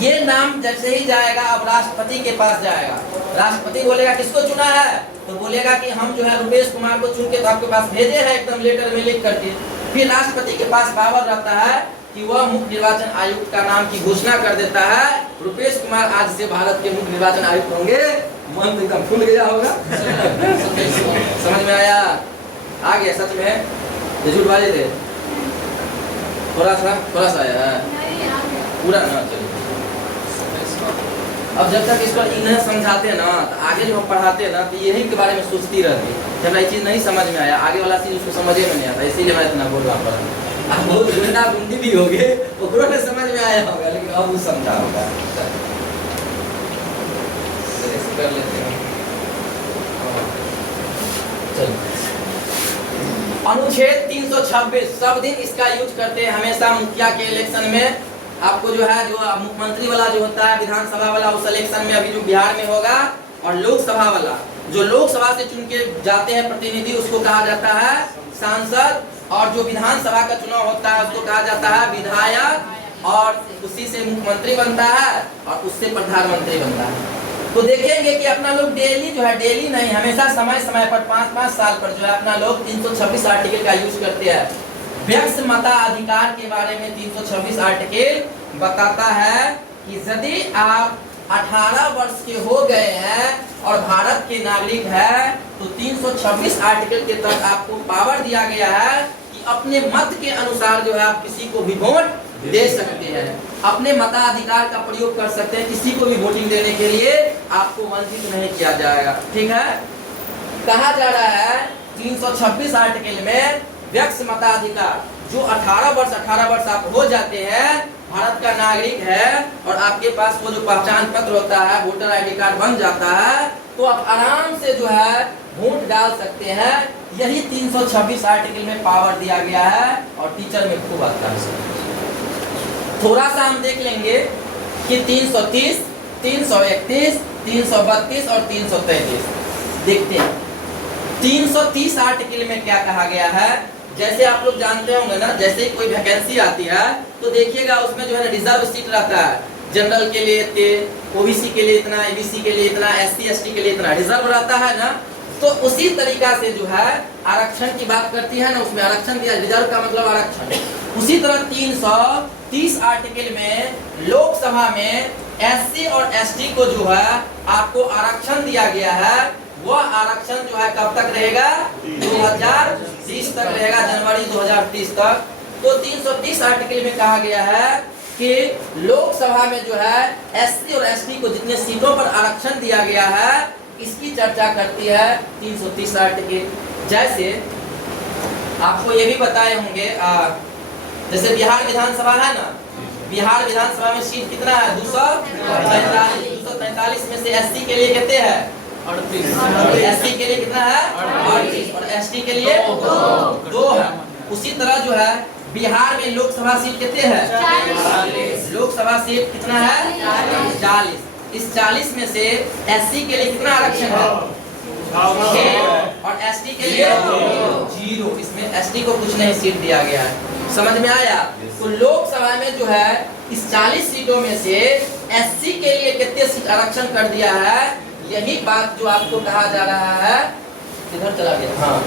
ये नाम जैसे ही जाएगा अब राष्ट्रपति के पास जाएगा। राष्ट्रपति बोलेगा किसको चुना है, तो बोलेगा कि हम जो है रुपेश कुमार को चुन के तो आपके पास भेजे हैं एकदम लेटर में लिख करके। फिर राष्ट्रपति के पास पावर रहता है कि वह मुख्य निर्वाचन आयुक्त का नाम की घोषणा कर देता है। रुपेश कुमार आज से भारत के मुख्य निर्वाचन आयुक्त होंगे। मन तो एकदम खुल गया होगा। समझ में आया? आ गया सच में? ये झूठ वाले थे? थोड़ा सा आया है पूरा ना। चलिए अब जब तक इसको इन्हें समझाते हैं ना तो आगे जो हम पढ़ाते हैं ना तो यही के बारे में सोचती रहती। जब ये चीज़ नहीं समझ में आया, आगे वाला चीज़ उसको समझे में नहीं आता, इसीलिए मैं इतना बोल रहा हूँ। अब बहुत गुंडा गुंडी भी हो गए, ओकरो ने समझ में आया होगा, लेकिन अब वो समझा होगा। कर लेते हैं। अनुच्छेद 326 सब दिन इसका यूज करते हैं हमेशा मुखिया के इलेक्शन में। आपको जो है जो मुख्यमंत्री वाला जो होता है विधानसभा वाला उस इलेक्शन में अभी जो बिहार में होगा, और लोकसभा वाला जो लोकसभा से चुन के जाते हैं प्रतिनिधि उसको कहा जाता है सांसद, और जो विधानसभा का चुनाव होता है उसको कहा जाता है विधायक, और उसी से मुख्यमंत्री बनता है और उससे प्रधानमंत्री बनता है। तो देखेंगे कि अपना लोग डेली जो है, डेली नहीं हमेशा समय समय पर 5-5 साल पर जो है अपना लोग 326 आर्टिकल का यूज करते हैं। व्यक्ति मताधिकार के बारे में 326 आर्टिकल बताता है कि यदि आप 18 वर्ष के हो गए हैं और भारत के नागरिक हैं तो 326 आर्टिकल के तहत आपको पावर दिया गया है कि अपने मत के अनुसार जो है आप किसी को भी वोट दे सकते हैं, अपने मताधिकार का प्रयोग कर सकते हैं, किसी को भी वोटिंग देने के लिए आपको वंचित नहीं किया जाएगा। ठीक है, कहा जा रहा है 326 आर्टिकल में व्यक्ति मताधिकार जो 18 वर्ष आप हो जाते हैं, भारत का नागरिक है और आपके पास वो जो पहचान पत्र होता है वोटर आईडी कार्ड बन जाता है, तो आप आराम से जो है वोट डाल सकते हैं। यही 326 आर्टिकल में पावर दिया गया है और टीचर में खूब आता है। थोड़ा सा हम देख लेंगे कि 330, 331, 332 और 333 देखते हैं। 330 आर्टिकल में क्या कहा गया है, जैसे आप लोग जानते होंगे ना, जैसे कोई वैकेंसी आती है तो देखिएगा उसमें जो है ना रिजर्व सीट रहता है। जनरल के लिए इतने, ओबीसी के लिए इतना, एबीसी के लिए इतना, एससी एसटी के लिए इतना रिजर्व रहता है ना। तो उसी तरीका से जो है आरक्षण की बात करती है ना, उसमें आरक्षण दिया, रिजर्व का मतलब आरक्षण। उसी तरह 330 आर्टिकल में लोकसभा में एससी और एसटी को जो है आपको आरक्षण दिया गया है। वह आरक्षण जो है कब तक रहेगा, 2030 तक रहेगा, जनवरी 2030 तक। तो 330 आर्टिकल में कहा गया है कि लोकसभा में जो है एससी और एसटी को जितने सीटों पर आरक्षण दिया गया है इसकी चर्चा करती है 330 आर्टिकल। जैसे आपको ये भी बताए होंगे, जैसे बिहार विधानसभा है ना, बिहार विधानसभा में सीट कितना है, 243। 243 में से एससी के लिए कितने हैं, 38। एससी के लिए कितना है, 38, और एसटी के लिए 2 है। उसी तरह जो है बिहार में लोकसभा सीट कितने हैं, 40। लोकसभा सीट कितना है, 40। इस 40 में से एससी के लिए कितना आरक्षण है, 6, और एसटी के लिए 0। इसमें एसटी को कुछ नहीं सीट दिया गया है। समझ में आया? तो लोकसभा में जो है इस 40 सीटों में से एससी के लिए कितने सीट आरक्षण कर दिया है, यही बात जो आपको कहा जा रहा है, इधर चला गया, हाँ,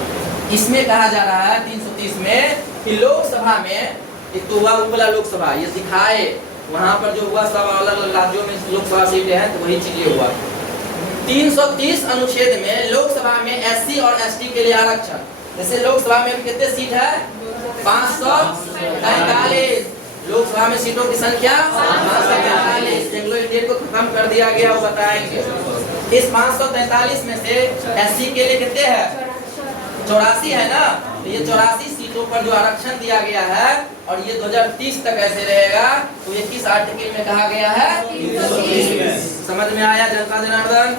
इसमें कहा जा रहा है 330 में कि लोकसभा में एक तो हुआ वाला लोकसभा, ये दिखाए वहां पर जो हुआ सब अलग अलग राज्यों में लोकसभा सीटें हैं, तो वही चीज हुआ। 330 अनुच्छेद में लोकसभा में एससी और एसटी के लिए आरक्षण, जैसे लोकसभा में कितने सीट है, 543। लोकसभा में सीटों की संख्या 543। एंग्लो इंडियन को खत्म कर दिया गया, वो बताएंगे। इस 543 में से एससी के लिए कितने हैं, 84 है ना। तो ये 84 सीटों पर जो आरक्षण दिया गया है और ये 2030 तक ऐसे रहेगा। तो ये किस आर्टिकल में कहा गया है, 330। समझ में आया जनता जनार्दन?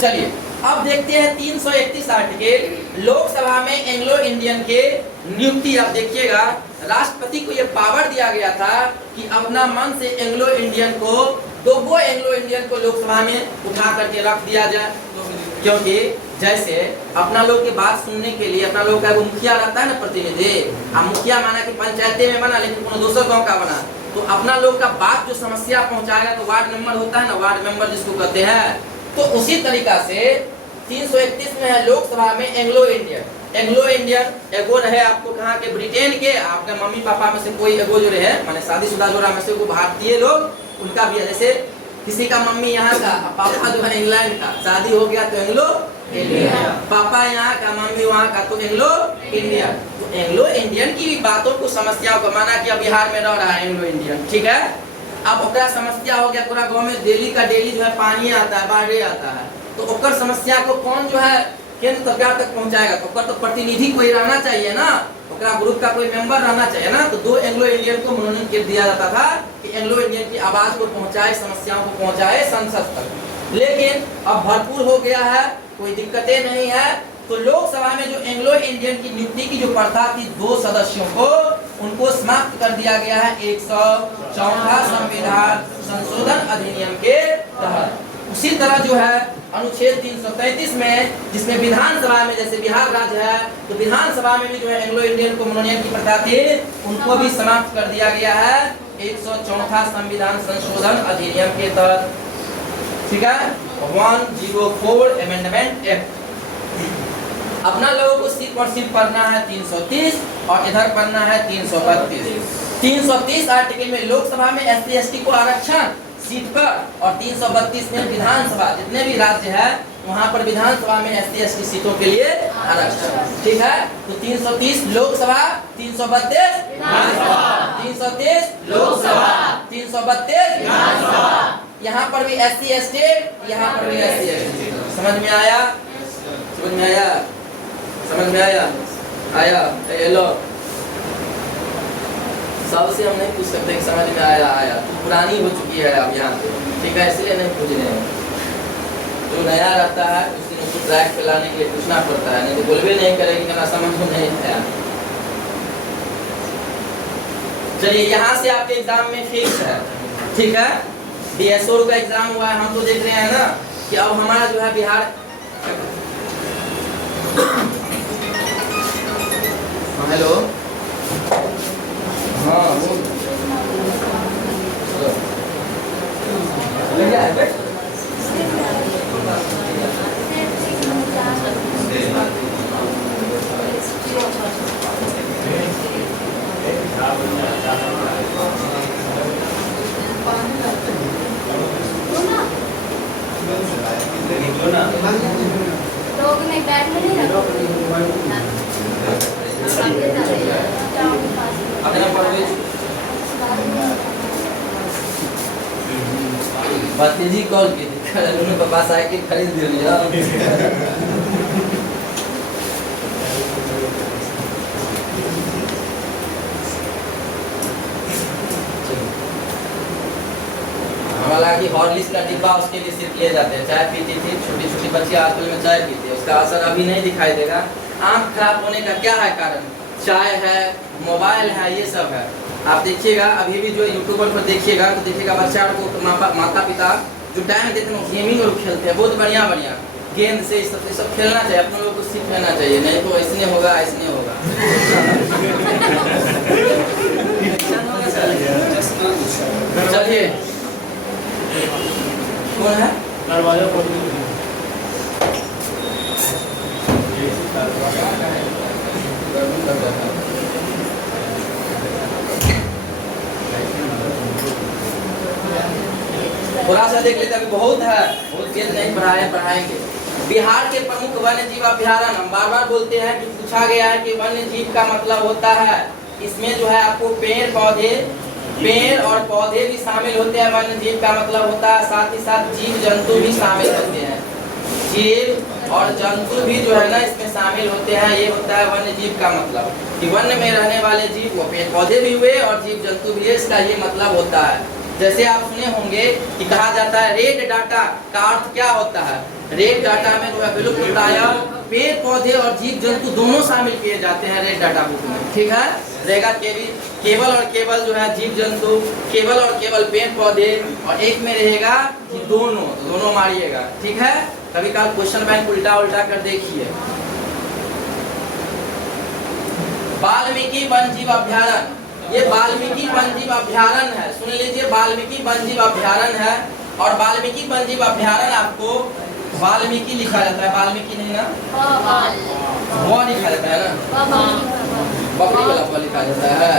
चलिए अब देखते हैं 331 आर्टिकल लोकसभा में एंग्लो इंडियन के नियुक्ति। अब देखिएगा राष्ट्रपति को यह पावर दिया गया था कि अपना मन से एंग्लो इंडियन को वो एंग्लो इंडियन को लोकसभा में उठा करके रख दिया जाए, क्योंकि जैसे अपना लोग की बात सुनने के लिए अपना लोग का वो मुखिया रहता है ना, प्रतिनिधि। अब मुखिया माना कि पंचायते में बना लेकिन कोनो दूसरा गांव का बना, तो अपना लोग का बात जो समस्या पहुंचाएगा तो वार्ड मेंबर होता है ना, वार्ड मेंबर जिसको कहते हैं। तो उसी तरीका से 331 में है लोकसभा में एंग्लो इंडियन एगो रहे आपको कहाँ के, ब्रिटेन के। आपके मम्मी पापा में से कोई एगो जो रहे माने शादीशुदा जोड़ा में से वो भारतीय लोग, उनका भी है। जैसे किसी का मम्मी यहाँ का, पापा जो है इंग्लैंड का, शादी हो गया तो एंग्लो इंडिया, पापा यहाँ का मम्मी वहाँ का, तो एंग्लो इंडिया। तो एंग्लो इंडियन की भी बातों को समस्याओं को माना कि अब बिहार में रह रहा है एंग्लो इंडियन, ठीक है। अब ओकरा समस्या हो गया पूरा गांव में डेली का डेली जो है पानी आता है, बाढ़ आता है, तो ओकर समस्या को कौन जो है केंद्र सरकार तक पहुंचाएगा? तो ओकर तो प्रतिनिधि कोई रहना चाहिए ना, ओकरा ग्रुप का कोई मेंबर रहना चाहिए ना। तो 2 एंग्लो इंडियन को मनोनीत कर दिया जाता था कि एंग्लो इंडियन की आवाज को पहुंचाए, समस्याओं को पहुंचाए संसद तक। लेकिन अब भरपूर हो गया है, कोई दिक्कतें नहीं है। तो लोकसभा में जो एंग्लो इंडियन की नियुक्ति की जो प्रथा थी 2 सदस्यों को, उनको समाप्त कर दिया गया है 104वां संविधान संशोधन अधिनियम के तहत। उसी तरह जो है अनुच्छेद 333 में, जिसमें विधानसभा में जैसे बिहार राज्य है तो विधानसभा में भी जो है एंग्लो इंडियन को मनोनयन की प्रथा थी, उनको भी समाप्त कर दिया गया है 104वां संविधान संशोधन अधिनियम के तहत, ठीक है। 104 अमेंडमेंट एक्ट। अपना लोगों को सिर्फ और सिर्फ पढ़ना है 330 और इधर पढ़ना है 332। 330 आर्टिकल में लोकसभा में SC ST को आरक्षण सीट पर, और 332 में विधानसभा जितने भी राज्य है वहां पर विधानसभा में SC ST सीटों के लिए आरक्षण, ठीक है। तो 330 लोकसभा, 332 विधानसभा, 330 लोकसभा, 332 विधानसभा। यहाँ पर भी SC ST, यहाँ पर भी SC ST। समझ में आया? समझ में आया? समझ में आया? आया? हेलो, सबसे हम नहीं पूछ सकते कि समझ में आया आया, तो पुरानी हो चुकी है अब यहाँ पे, ठीक है, इसलिए नहीं पूछ रहे हैं। जो नया रहता है उसको ट्रैक पे लाने के लिए पूछना पड़ता है, नहीं तो बोलबे नहीं करेगी कि ना समझ में नहीं आया। चलिए यहाँ से आपके एग्जाम में फिक्स है, ठीक है। DSO का एग्जाम हुआ है, हम तो देख रहे हैं ना कि अब हमारा जो है बिहार, हेलो, हाँ लोग नहीं बैग में नहीं भतीजी कॉल की थी, पापा साइकिल खरीद दिया। हालांकि हॉर्लिक्स का डिब्बा उसके लिए सिर्फ ले जाते हैं, चाय पीती थी, छोटी छोटी बच्ची आजकल में चाय पीती है, उसका असर अभी नहीं दिखाई देगा। आंख खराब होने का क्या है कारण? चाय है, मोबाइल है, ये सब है। आप देखिएगा अभी भी जो यूट्यूबर पर देखिएगा तो देखिएगा बच्चा को माता पिता जो टाइम देते हैं गेमिंग और खेलते हैं, बहुत बढ़िया बढ़िया गेंद से सब खेलना चाहिए, अपने लोगों को सीख लेना चाहिए, नहीं तो ऐसने होगा ऐसने होगा। चलिए कौन है? थोड़ा सा देख लेते, अभी बहुत है, बहुत चीज नहीं पढ़ाएंगे। बिहार के प्रमुख वन्य जीव अभ्यारण्य, हम बार बार बोलते हैं कि पूछा गया है कि वन्य जीव का मतलब होता है, इसमें जो है आपको पेड़ और पौधे भी शामिल होते हैं, वन्य जीव का मतलब होता है, साथ ही साथ जीव जंतु भी शामिल होते हैं, जीव और जंतु भी जो है ना इसमें शामिल होते हैं। ये होता है वन्य जीव का मतलब कि वन्य में रहने वाले जीव, वो पेड़ पौधे भी हुए और जीव जंतु भी है, इसका ये मतलब होता है। जैसे आप सुने होंगे कि कहा जाता है रेड डाटा का अर्थ क्या होता है। रेड डाटा में जो है विलुप्त प्राय पेड़ पौधे और जीव जंतु दोनों शामिल किए जाते हैं रेड डाटा बुक में, ठीक है। रहेगा केवल और केवल जो है जीव जंतु, केवल और केवल पेड़ पौधे, और एक में रहेगा कि दोनों, तो दोनों मारिएगा, ठीक है। कभी कभी क्वेश्चन बैंक उल्टा उल्टा कर देखिए। वाल्मीकि वन जीव अभ्यारण्य, ये वाल्मीकि वन जीव अभ्यारण्य है, सुन लीजिए, वाल्मीकि वन जीव अभ्यारण्य है। और वाल्मीकि वन जीव अभ्यारण्य आपको वाल्मीकि लिखा जाता है, वाल्मीकि नहीं ना, वो लिखा जाता है ना, बकरी वाला वो लिखा जाता है,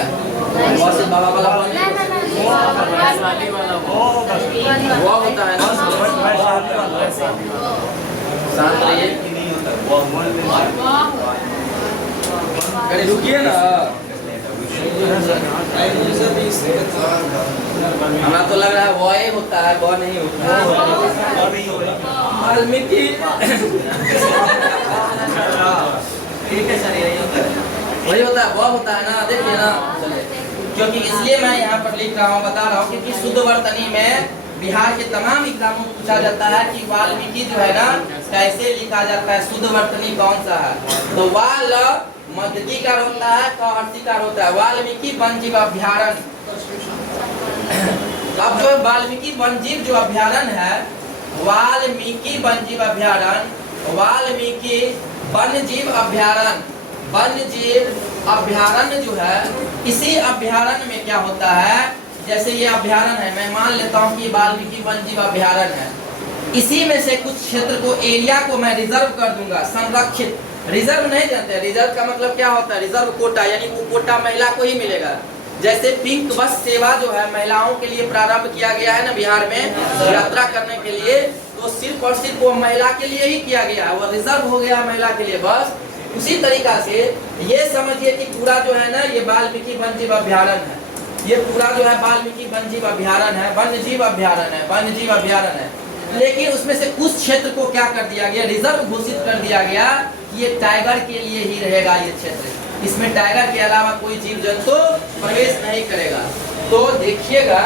और से बाबा वाला वो होता है ना। शांत रहिए, रुकिए ना, हमारा तो लग रहा है वो ही होता है, वो नहीं होता है। वाल्मीकि ठीक है सर, यही होता है, वही होता है, वो होता है ना, देखिए ना। क्योंकि इसलिए मैं यहाँ पर लिख रहा हूँ, बता रहा हूँ, क्योंकि शुद्ध वर्तनी में बिहार के तमाम एग्जामों में पूछा जाता है कि वाल्मीकि जो है ना कैसे लिखा जाता है, शुद्ध वर्तनी कौन सा है। तो वाल मध्यकी कार होता है, कार होता है, वाल्मीकि वन जीव अभ्यारण्य। अब जो वाल्मीकि वन जीव जो अभ्यारण्य है, वाल्मीकि वन जीव अभ्यारण्य, वाल्मीकि वन जीव अभ्यारण्य, वन जीव अभ्यारण्य जो है, इसी अभ्यारण्य में क्या होता है, जैसे ये अभ्यारण्य है, मैं मान लेता हूँ कि वाल्मीकि वन जीव अभ्यारण्य है, इसी में से कुछ क्षेत्र को, एरिया को मैं रिजर्व कर दूंगा, संरक्षित। रिजर्व नहीं जानते, रिजर्व का मतलब क्या होता है, रिजर्व कोटा, यानी वो कोटा महिला को ही मिलेगा। जैसे पिंक बस सेवा जो है महिलाओं के लिए प्रारंभ किया गया है ना बिहार में यात्रा करने के लिए, तो सिर्फ और सिर्फ वो महिला के लिए ही किया गया है, वो रिजर्व हो गया महिला के लिए बस। उसी तरीका से ये समझिए कि पूरा जो है ना ये वाल्मीकि वन जीव अभ्यारण्य है, ये पूरा जो है वाल्मीकि वन जीव अभ्यारण्य है, वन्य जीव अभ्यारण्य है, वन्य जीव अभ्यारण्य है। लेकिन उसमें से कुछ क्षेत्र को क्या कर दिया गया, रिजर्व घोषित कर दिया गया, ये टाइगर के लिए ही रहेगा ये क्षेत्र, इसमें टाइगर के अलावा कोई जीव जंतु प्रवेश नहीं करेगा। तो देखिएगा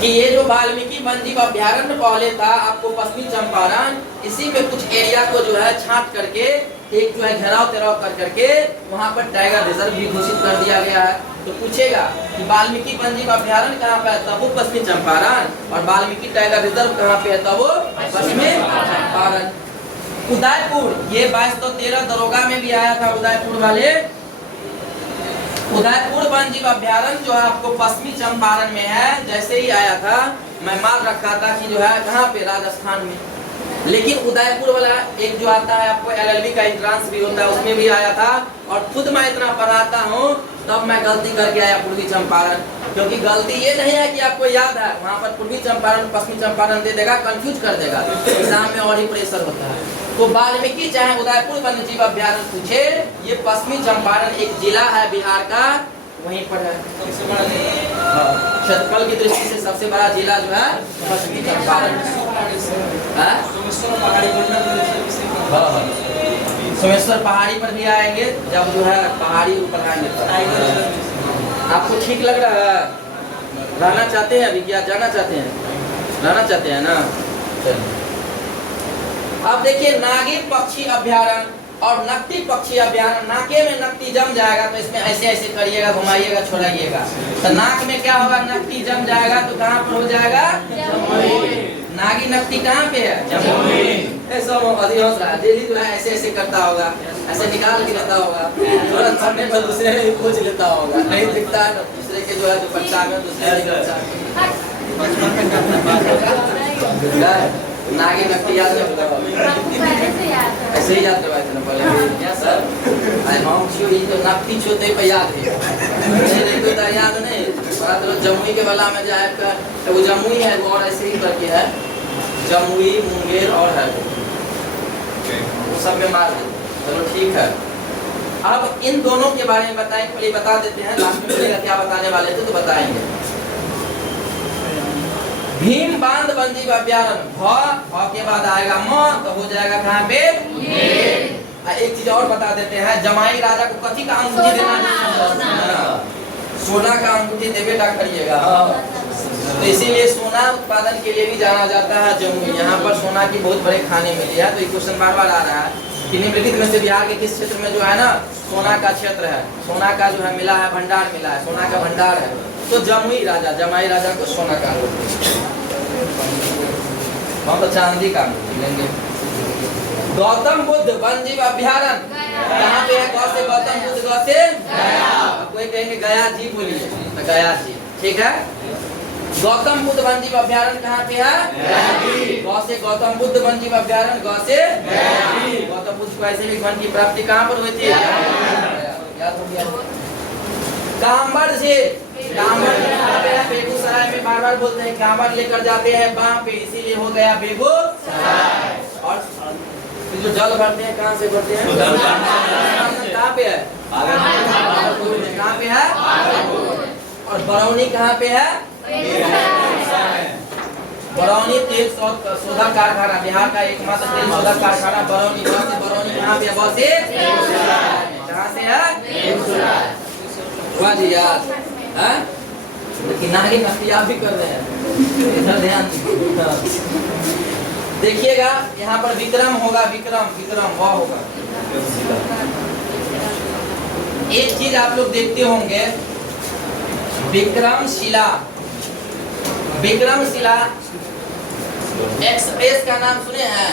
कि ये जो वाल्मीकि वन जीव अभ्यारण्य पहले था आपको पश्चिमी चंपारण, इसी में कुछ एरिया को जो है छांट करके एक जो है घेराव तेराव कर करके वहाँ पर टाइगर रिजर्व भी घोषित कर दिया गया है। तो पूछेगा कि वाल्मीकि वन जीव अभ्यारण्य कहाँ पे है, तब वो पश्चिमी चंपारण, और वाल्मीकि टाइगर रिजर्व कहाँ पे है, तब वो पश्चिमी चंपारण। उदयपुर, ये 2213 दरोगा में भी आया था उदयपुर वाले। उदयपुर वन जीव अभ्यारण्य जो है आपको पश्चिमी चंपारण में है। जैसे ही आया था मैं मान रखा था कि जो है कहाँ पे, राजस्थान में। लेकिन उदयपुर वाला एक जो आता है आपको LLB का एंट्रांस भी होता है, उसमें भी आया था। और खुद मैं इतना पढ़ाता हूँ तब मैं गलती करके आया पूर्वी चंपारण, क्योंकि गलती ये नहीं है कि आपको याद है, वहाँ पर पूर्वी चंपारण पश्चिमी चंपारण दे देगा, कंफ्यूज कर देगा, एग्जाम में और ही प्रेशर होता है। तो वाल्मीकि चाहे उदयपुर वन्य जीव अभ्यारण्य पूछे, ये पश्चिमी चंपारण एक जिला है बिहार का, वहीं पर है। क्षेत्रफल की दृष्टि से सबसे बड़ा जिला जो है पश्चिमी चंपारण। सोमेश्वर पहाड़ी पर भी आएंगे, जब जो है पहाड़ी ऊपर आएंगे। आपको ठीक लग रहा है, रहना चाहते हैं अभी, क्या जाना चाहते हैं, रहना चाहते हैं ना। अब देखिए नागिन पक्षी अभ्यारण्य और नकटी पक्षी अभ्यारण्य। नाके में नकटी जम जाएगा तो इसमें ऐसे ऐसे करिएगा, घुमाइएगा, छोड़ाइएगा, तो नाक में क्या होगा, नकटी जम जाएगा तो कहाँ पर हो जाएगा, नागी नकटी कहाँ पे है, ऐसा अधिकांश डेली जो है ऐसे ऐसे करता होगा, ऐसे निकाल के लेता होगा, थोड़ा छड़ने पर दूसरे खोज लेता होगा, नहीं दिखता है दूसरे के जो है दुपट्टा में, दूसरे नागी नकटी याद ऐसे ही याद करवाए थे ना पहले क्या सर, तो नकटी छोटे पे याद है, नहीं तो याद नहीं। तो जमुई के वाला में जो है वो जमुई है, वो और ऐसे ही करके है, जमुई मुंगेर और है वो सब में मार दे। चलो ठीक है, अब इन दोनों के बारे में बताएं, पहले बता देते हैं, लास्ट में क्या बताने वाले थे तो बताएंगे। भीम बांध वन जीव अभ्यारण्य, भ के बाद आएगा म, तो हो जाएगा कहाँ पे, एक चीज और बता देते हैं, जमाई राजा को कथी का अंगूठी देना, सोना का अंगूठी देवे करिएगा। तो इसीलिए सोना उत्पादन के लिए भी जाना जाता है जमुई। यहाँ पर सोना की बहुत बड़े खाने मिली है। तो ये क्वेश्चन बार बार आ रहा है कि निम्नलिखित में से बिहार के किस क्षेत्र में जो है ना सोना का क्षेत्र है, सोना का जो है मिला है, भंडार मिला है, सोना का भंडार है। तो जमुई राजा, जमाई राजा को सोना का हम तो चांदी का लेंगे। गौतम बुद्ध वन जीव अभ्यारण्य कहाँ पे है? गौ से गौतम बुद्ध, गौ से कोई कहेंगे गया जी, बोलिए तो गया जी, ठीक है। गौतम बुद्ध वन जीव अभ्यारण्य कहाँ पे है? गौ से गौतम बुद्ध वन जीव अभ्यारण्य, गौ से गौतम बुद्ध को ऐसे भी वन की प्राप्ति कहाँ पर हुई थी? याद हो गया। कांबर से, कांबर कहाँ पे है? बेगूसराय में। बार बार बोलते हैं कांबर लेकर जाते हैं वहाँ पे, इसीलिए हो गया बेगूसराय। और जो जल भरते हैं कहाँ से भरते हैं? कहाँ पे है? कहाँ पे है? और बरौनी कहाँ पे है? बरौनी तेल शोधक कारखाना, बिहार का एकमात्र तेल शोधक कारखाना बरौनी। बरौनी कहाँ पे है? बहुत से कहाँ से है? वाह जी यार, लेकिन नारी मस्ती आप भी कर रहे हैं, इधर ध्यान देखिएगा। यहाँ पर विक्रम होगा, विक्रम, विक्रम वह होगा। एक चीज आप लोग देखते होंगे, विक्रमशिला, विक्रमशिला एक्सप्रेस का नाम सुने हैं?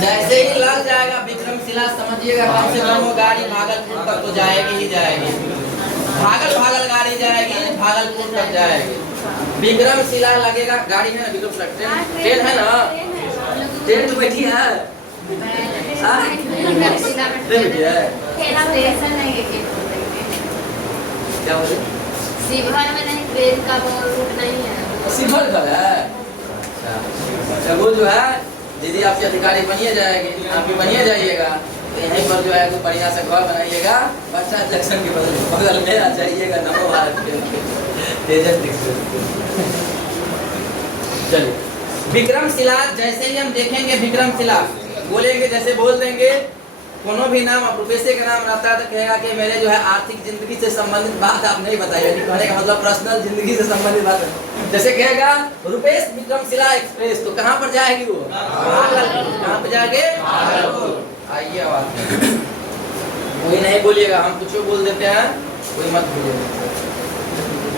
जैसे ही लग जाएगा विक्रमशिला, समझिएगा कम से कम वो गाड़ी भागलपुर तक तो जाएगी ही जाएगी। भागल गाड़ी जाएगी, भागलपुर तक जाएगी। विक्रमशिला लगेगा, गाड़ी है ना विक्रमशिला, ट्रेन है ना, ट्रेन तो बैठी है, बैठी है। क्या बोले? शिवहर में नहीं, ट्रेन का वो रूट नहीं है। शिवहर का है? अच्छा, वो जो है दीदी आपकी अधिकारी बनिए जाएगी, आप भी बनिए जाइएगा। तो यहीं पर जो है वो बढ़िया से घर बनाइएगा, बच्चा जंक्शन के बगल में आ जाइएगा, नमो भारत के। चलिए, विक्रमशिला जैसे ही हम देखेंगे, विक्रमशिला बोलेंगे, जैसे बोल देंगे कोनो भी नाम, अब प्रोफेसर का नाम रहता है तो कहेगा कि मेरे जो है आर्थिक जिंदगी से संबंधित बात आप नहीं बताइए। कहने का मतलब पर्सनल जिंदगी से संबंधित बात है। जैसे कहेगा रुपेश विक्रमशिला एक्सप्रेस, तो कहाँ पर जाएगी वो? कहाँ पर जाएगी? आइए आवाज कोई नहीं बोलिएगा, हम कुछ बोल देते हैं, कोई मत बोलिएगा।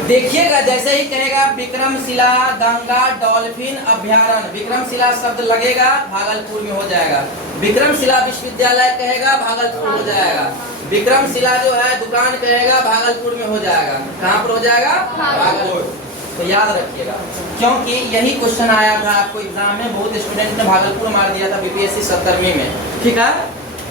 देखिएगा जैसे ही कहेगा विक्रमशिला गंगा डॉल्फिन अभ्यारण्य, विक्रमशिला शब्द लगेगा भागलपुर में हो जाएगा। विक्रमशिला विश्वविद्यालय कहेगा भागलपुर हो जाएगा। विक्रमशिला जो है दुकान कहेगा भागलपुर में हो जाएगा। कहाँ पर हो जाएगा? भागलपुर। तो याद रखिएगा, क्योंकि यही क्वेश्चन आया था आपको एग्जाम में, बहुत स्टूडेंट ने भागलपुर मार दिया था बीपीएससी 70वीं में, ठीक है,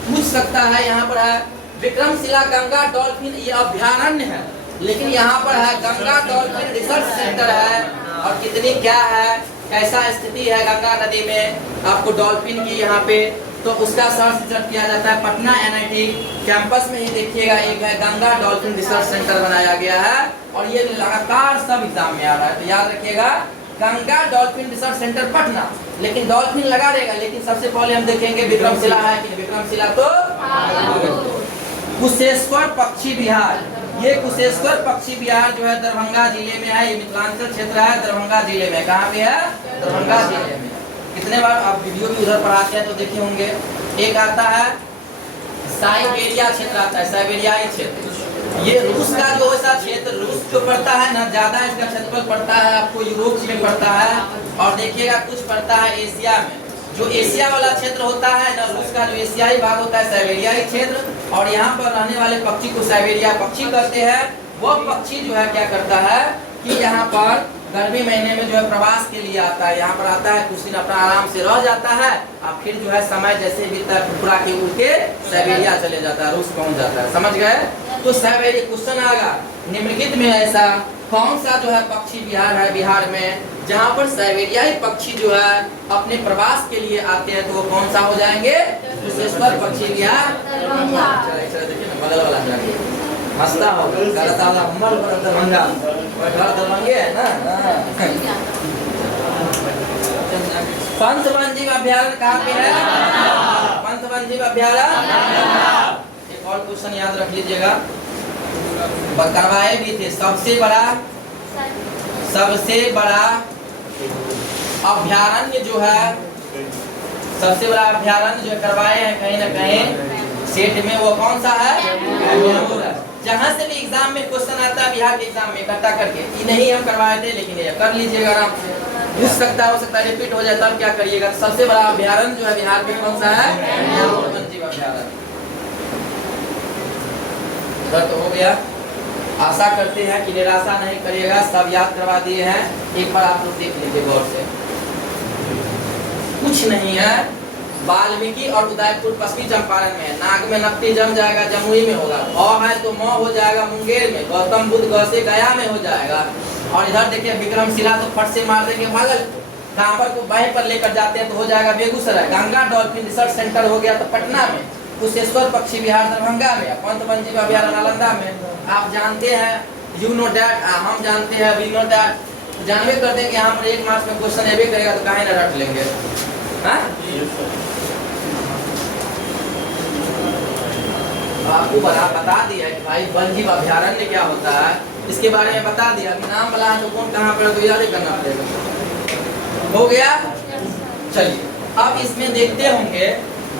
पूछ सकता है। यहाँ पर है विक्रमशिला गंगा डॉल्फिन, ये अभ्यारण्य है, लेकिन यहाँ पर है गंगा डॉल्फिन रिसर्च सेंटर है। और कितनी क्या है, कैसा स्थिति है गंगा नदी में, आपको डॉल्फिन की यहाँ पे, तो उसका सर्च किया जाता है पटना एनआईटी कैंपस में ही। देखिएगा एक है गंगा डॉल्फिन रिसर्च सेंटर बनाया गया है, और ये लगातार सब एग्जाम में आ रहा है। तो याद रखिएगा Ganga dolphin research centre Patna, लेकिन डॉल्फिन लगा रहेगा, लेकिन सबसे पहले हम देखेंगे विक्रमशिला है कि विक्रमशिला। तो कुशेश्वर पक्षी विहार, ये कुशेश्वर पक्षी विहार जो है दरभंगा जिले में है, ये मिथिलांचल क्षेत्र है, दरभंगा जिले में। कहाँ पे है? दरभंगा जिले में। कितने बार आप वीडियो भी उधर पढ़ाते हैं तो देखे होंगे। एक आता है साइबेरिया क्षेत्र, आता है साइबेरियाई क्षेत्र, ये रूस का जो ऐसा क्षेत्र, रूस जो पड़ता है ना, ज्यादा इसका क्षेत्रफल पड़ता है आपको यूरोप में पड़ता है, और देखिएगा कुछ पड़ता है एशिया में। जो एशिया वाला क्षेत्र होता है ना, रूस का जो एशियाई भाग होता है साइबेरियाई क्षेत्र, और यहाँ पर रहने वाले पक्षी को साइबेरिया पक्षी कहते हैं। वो पक्षी जो है क्या करता है कि यहाँ पर गर्मी महीने में जो है प्रवास के लिए आता है, यहाँ पर आता है, कुछ दिन अपना आराम से रह जाता है, और फिर जो है समय जैसे बीतता है फुरफुरा के उड़ के साइबेरिया चले जाता है, रूस पहुँच जाता है। समझ गए? तो साइबेरिया क्वेश्चन आएगा, निम्नलिखित में ऐसा कौन सा जो है पक्षी विहार है बिहार में जहाँ पर साइबेरियाई पक्षी जो है अपने प्रवास के लिए आते हैं? तो वो कौन सा हो जाएंगे? कुशेश्वर पक्षी विहार। देखिए ना बगल वाला हंसता हो, दरभंगा और घर दरभंगे है ना। पंत वन्यजीव अभ्यारण्य कहाँ पे है? पंत वन्यजीव अभ्यारण्य। एक और क्वेश्चन याद रख लीजिएगा, करवाए भी थे। सबसे बड़ा सबसे बड़ा अभयारण्य जो है, सबसे बड़ा अभयारण्य जो करवाए हैं कहीं ना कहीं सेट में, वो कौन सा है? मैमूर है। जहाँ से भी एग्जाम में क्वेश्चन आता है बिहार के एग्जाम में इकट्ठा करके, ये नहीं हम करवाए थे, लेकिन ये कर लीजिएगा आराम से। पूछ सकता है, हो सकता है रिपीट हो जाए, तब क्या करिएगा? सबसे बड़ा अभयारण्य जो है बिहार में कौन सा है? मैमूर वन्यजीव अभयारण्य। इधर तो हो गया। आशा करते हैं कि निराशा नहीं करिएगा, सब याद करवा दिए हैं। एक बार आप लोग देख लीजिए गौर से, कुछ नहीं है। वाल्मीकि और उदयपुर पश्चिमी चंपारण में है। नाग में नकटी जम जाएगा, जमुई में होगा। औ है तो मौ हो जाएगा मुंगेर में। गौतम बुद्ध गौ से गया में हो जाएगा। और इधर देखिए विक्रमशिला तो फट से मार देंगे भागलपुर। कांवर को बाएं पर लेकर जाते हैं तो हो जाएगा Begusarai. Ganga dolphin research centre हो गया तो पटना में। कुशेश्वर पक्षी विहार दरभंगा में। पंत वन्यजीव अभयारण्य नालंदा में। आप जानते हैं, यू नो डैट, हम जानते हैं, वी नो डैट। जानवे करते हैं कि यहाँ पर 1 मार्क्स में क्वेश्चन एबे करेगा तो काहे ना रट लेंगे। हाँ? आपको बता दिया कि भाई वन्यजीव अभयारण्य क्या होता है, इसके बारे में बता दिया। अभी नाम बला तो कौन कहाँ पर तो याद ही करना पड़ेगा। हो गया? चलिए अब इसमें देखते होंगे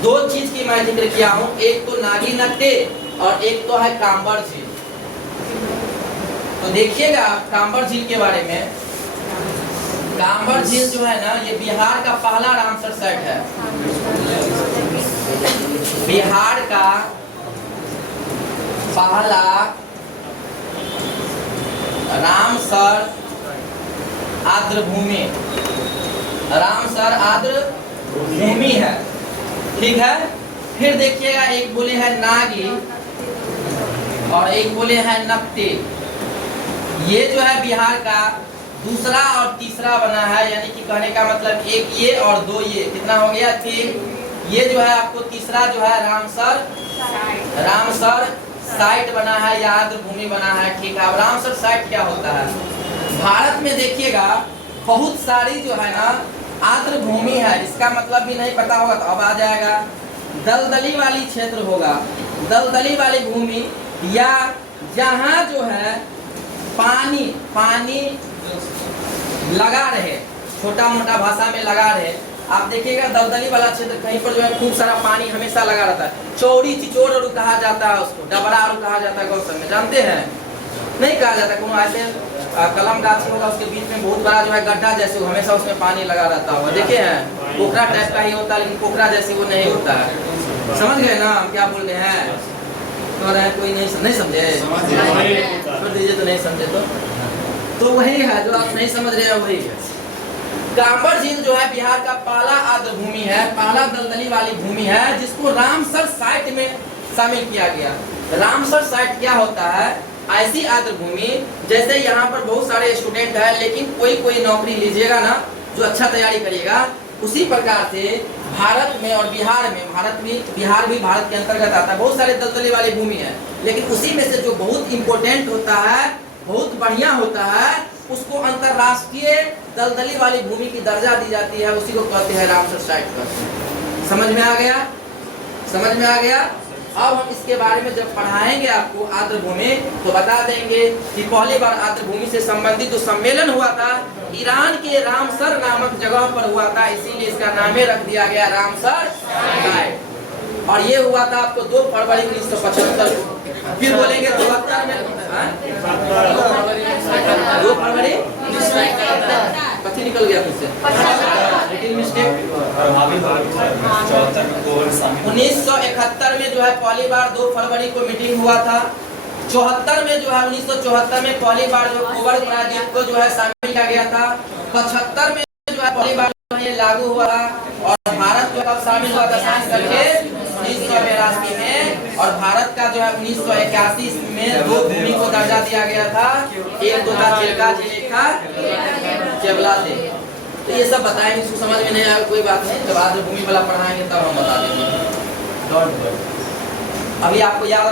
2 चीज की मैं जिक्र किया हूँ। एक तो नागी नक्टे और एक तो है कांबर झील। तो देखिएगा कांबर झील के बारे में। कांबर झील जो है ना, ये बिहार का पहला रामसर साइट है। बिहार का पहला रामसर आर्द्रभूमि, रामसर आर्द्रभूमि है। ठीक है। फिर देखिएगा, एक बोले है नागी और एक बोले है नक्टे। ये जो है बिहार का दूसरा और तीसरा बना है, यानी कि कहने का मतलब 1 ये और 2 ये, कितना हो गया? 3। ये जो है आपको तीसरा जो है रामसर साइट बना है या आर्द्रभूमि बना है। ठीक है। अब रामसर साइट क्या होता है? भारत में देखिएगा बहुत सारी जो है ना आर्द्रभूमि है। इसका मतलब भी नहीं पता होगा तो अब आ जाएगा। दलदली वाली क्षेत्र होगा, दलदली वाली भूमि, या जहाँ जो है पानी लगा रहे, छोटा मोटा भाषा में लगा रहे। आप देखिएगा दलदली वाला क्षेत्र कहीं पर जो है खूब सारा पानी हमेशा लगा रहता है। चौड़ी चिचोड़ और कहा जाता है उसको, डबरा और कहा जाता है। गौसम में जानते हैं? नहीं कहा जाता। कोनो ऐसे कलम गाछी होगा, उसके बीच में बहुत बड़ा जो है गड्ढा जैसे, हमेशा उसमें पानी लगा रहता होगा। देखे हैं? पोखरा टाइप का ही होता है, लेकिन पोखरा जैसे वो नहीं होता है। समझ गए ना हम क्या बोल रहे हैं? तो रहे कोई नहीं समझे? छोड़ दीजिए, तो नहीं समझे तो वही है जो आप नहीं समझ रहे हैं, वही है। कांबर झील जो है बिहार का पहला आर्द्रभूमि है, पहला दलदली वाली भूमि है, जिसको रामसर साइट में शामिल किया गया। रामसर साइट क्या होता है? ऐसी आर्द्रभूमि, जैसे यहाँ पर बहुत सारे स्टूडेंट हैं, लेकिन कोई नौकरी लीजिएगा ना जो अच्छा तैयारी करिएगा, उसी प्रकार से भारत में और बिहार में, बिहार भी भारत के अंतर्गत आता है। बहुत सारे दलदली वाली भूमि है, लेकिन उसी में से जो बहुत इंपॉर्टेंट होता है, बहुत बढ़िया होता है, उसको अंतरराष्ट्रीय दलदली वाली भूमि की दर्जा दी जाती है। उसी को कहते हैं रामसर साइट पर। समझ में आ गया? समझ में आ गया? अब हम इसके बारे में जब पढ़ाएंगे आपको आर्द्रभूमि, तो बता देंगे कि पहली बार आर्द्रभूमि से संबंधित जो सम्मेलन हुआ था ईरान के रामसर नामक जगह पर हुआ था, इसीलिए इसका नाम ही रख दिया गया रामसर साइट। और ये हुआ था आपको 2 फरवरी 1975 को। फिर बोलेंगे 72 में, 2 फरवरी कथी निकल गया फिर से? 1971 में जो है पहली बार 2 फरवरी को मीटिंग हुआ था। 74 में जो है 1974 में पहली बार जो कोवर प्रायद्वीप को जो है शामिल किया गया था। 75 में जो है पहली बार ये लागू हुआ। और भारत जो कब शामिल हुआ था साइंस करके? 1982 में। और भारत का जो है 1981 में 2 भूमि को दर्जा दिया गया था। एक तो था चिल्का झील, एक था केवला झील। तो ये सब बताएंगे, इसको समझ में नहीं आएगा कोई बात नहीं, जब आर्द्रभूमि वाला पढ़ाएंगे तब हम बता देंगे। अभी आपको याद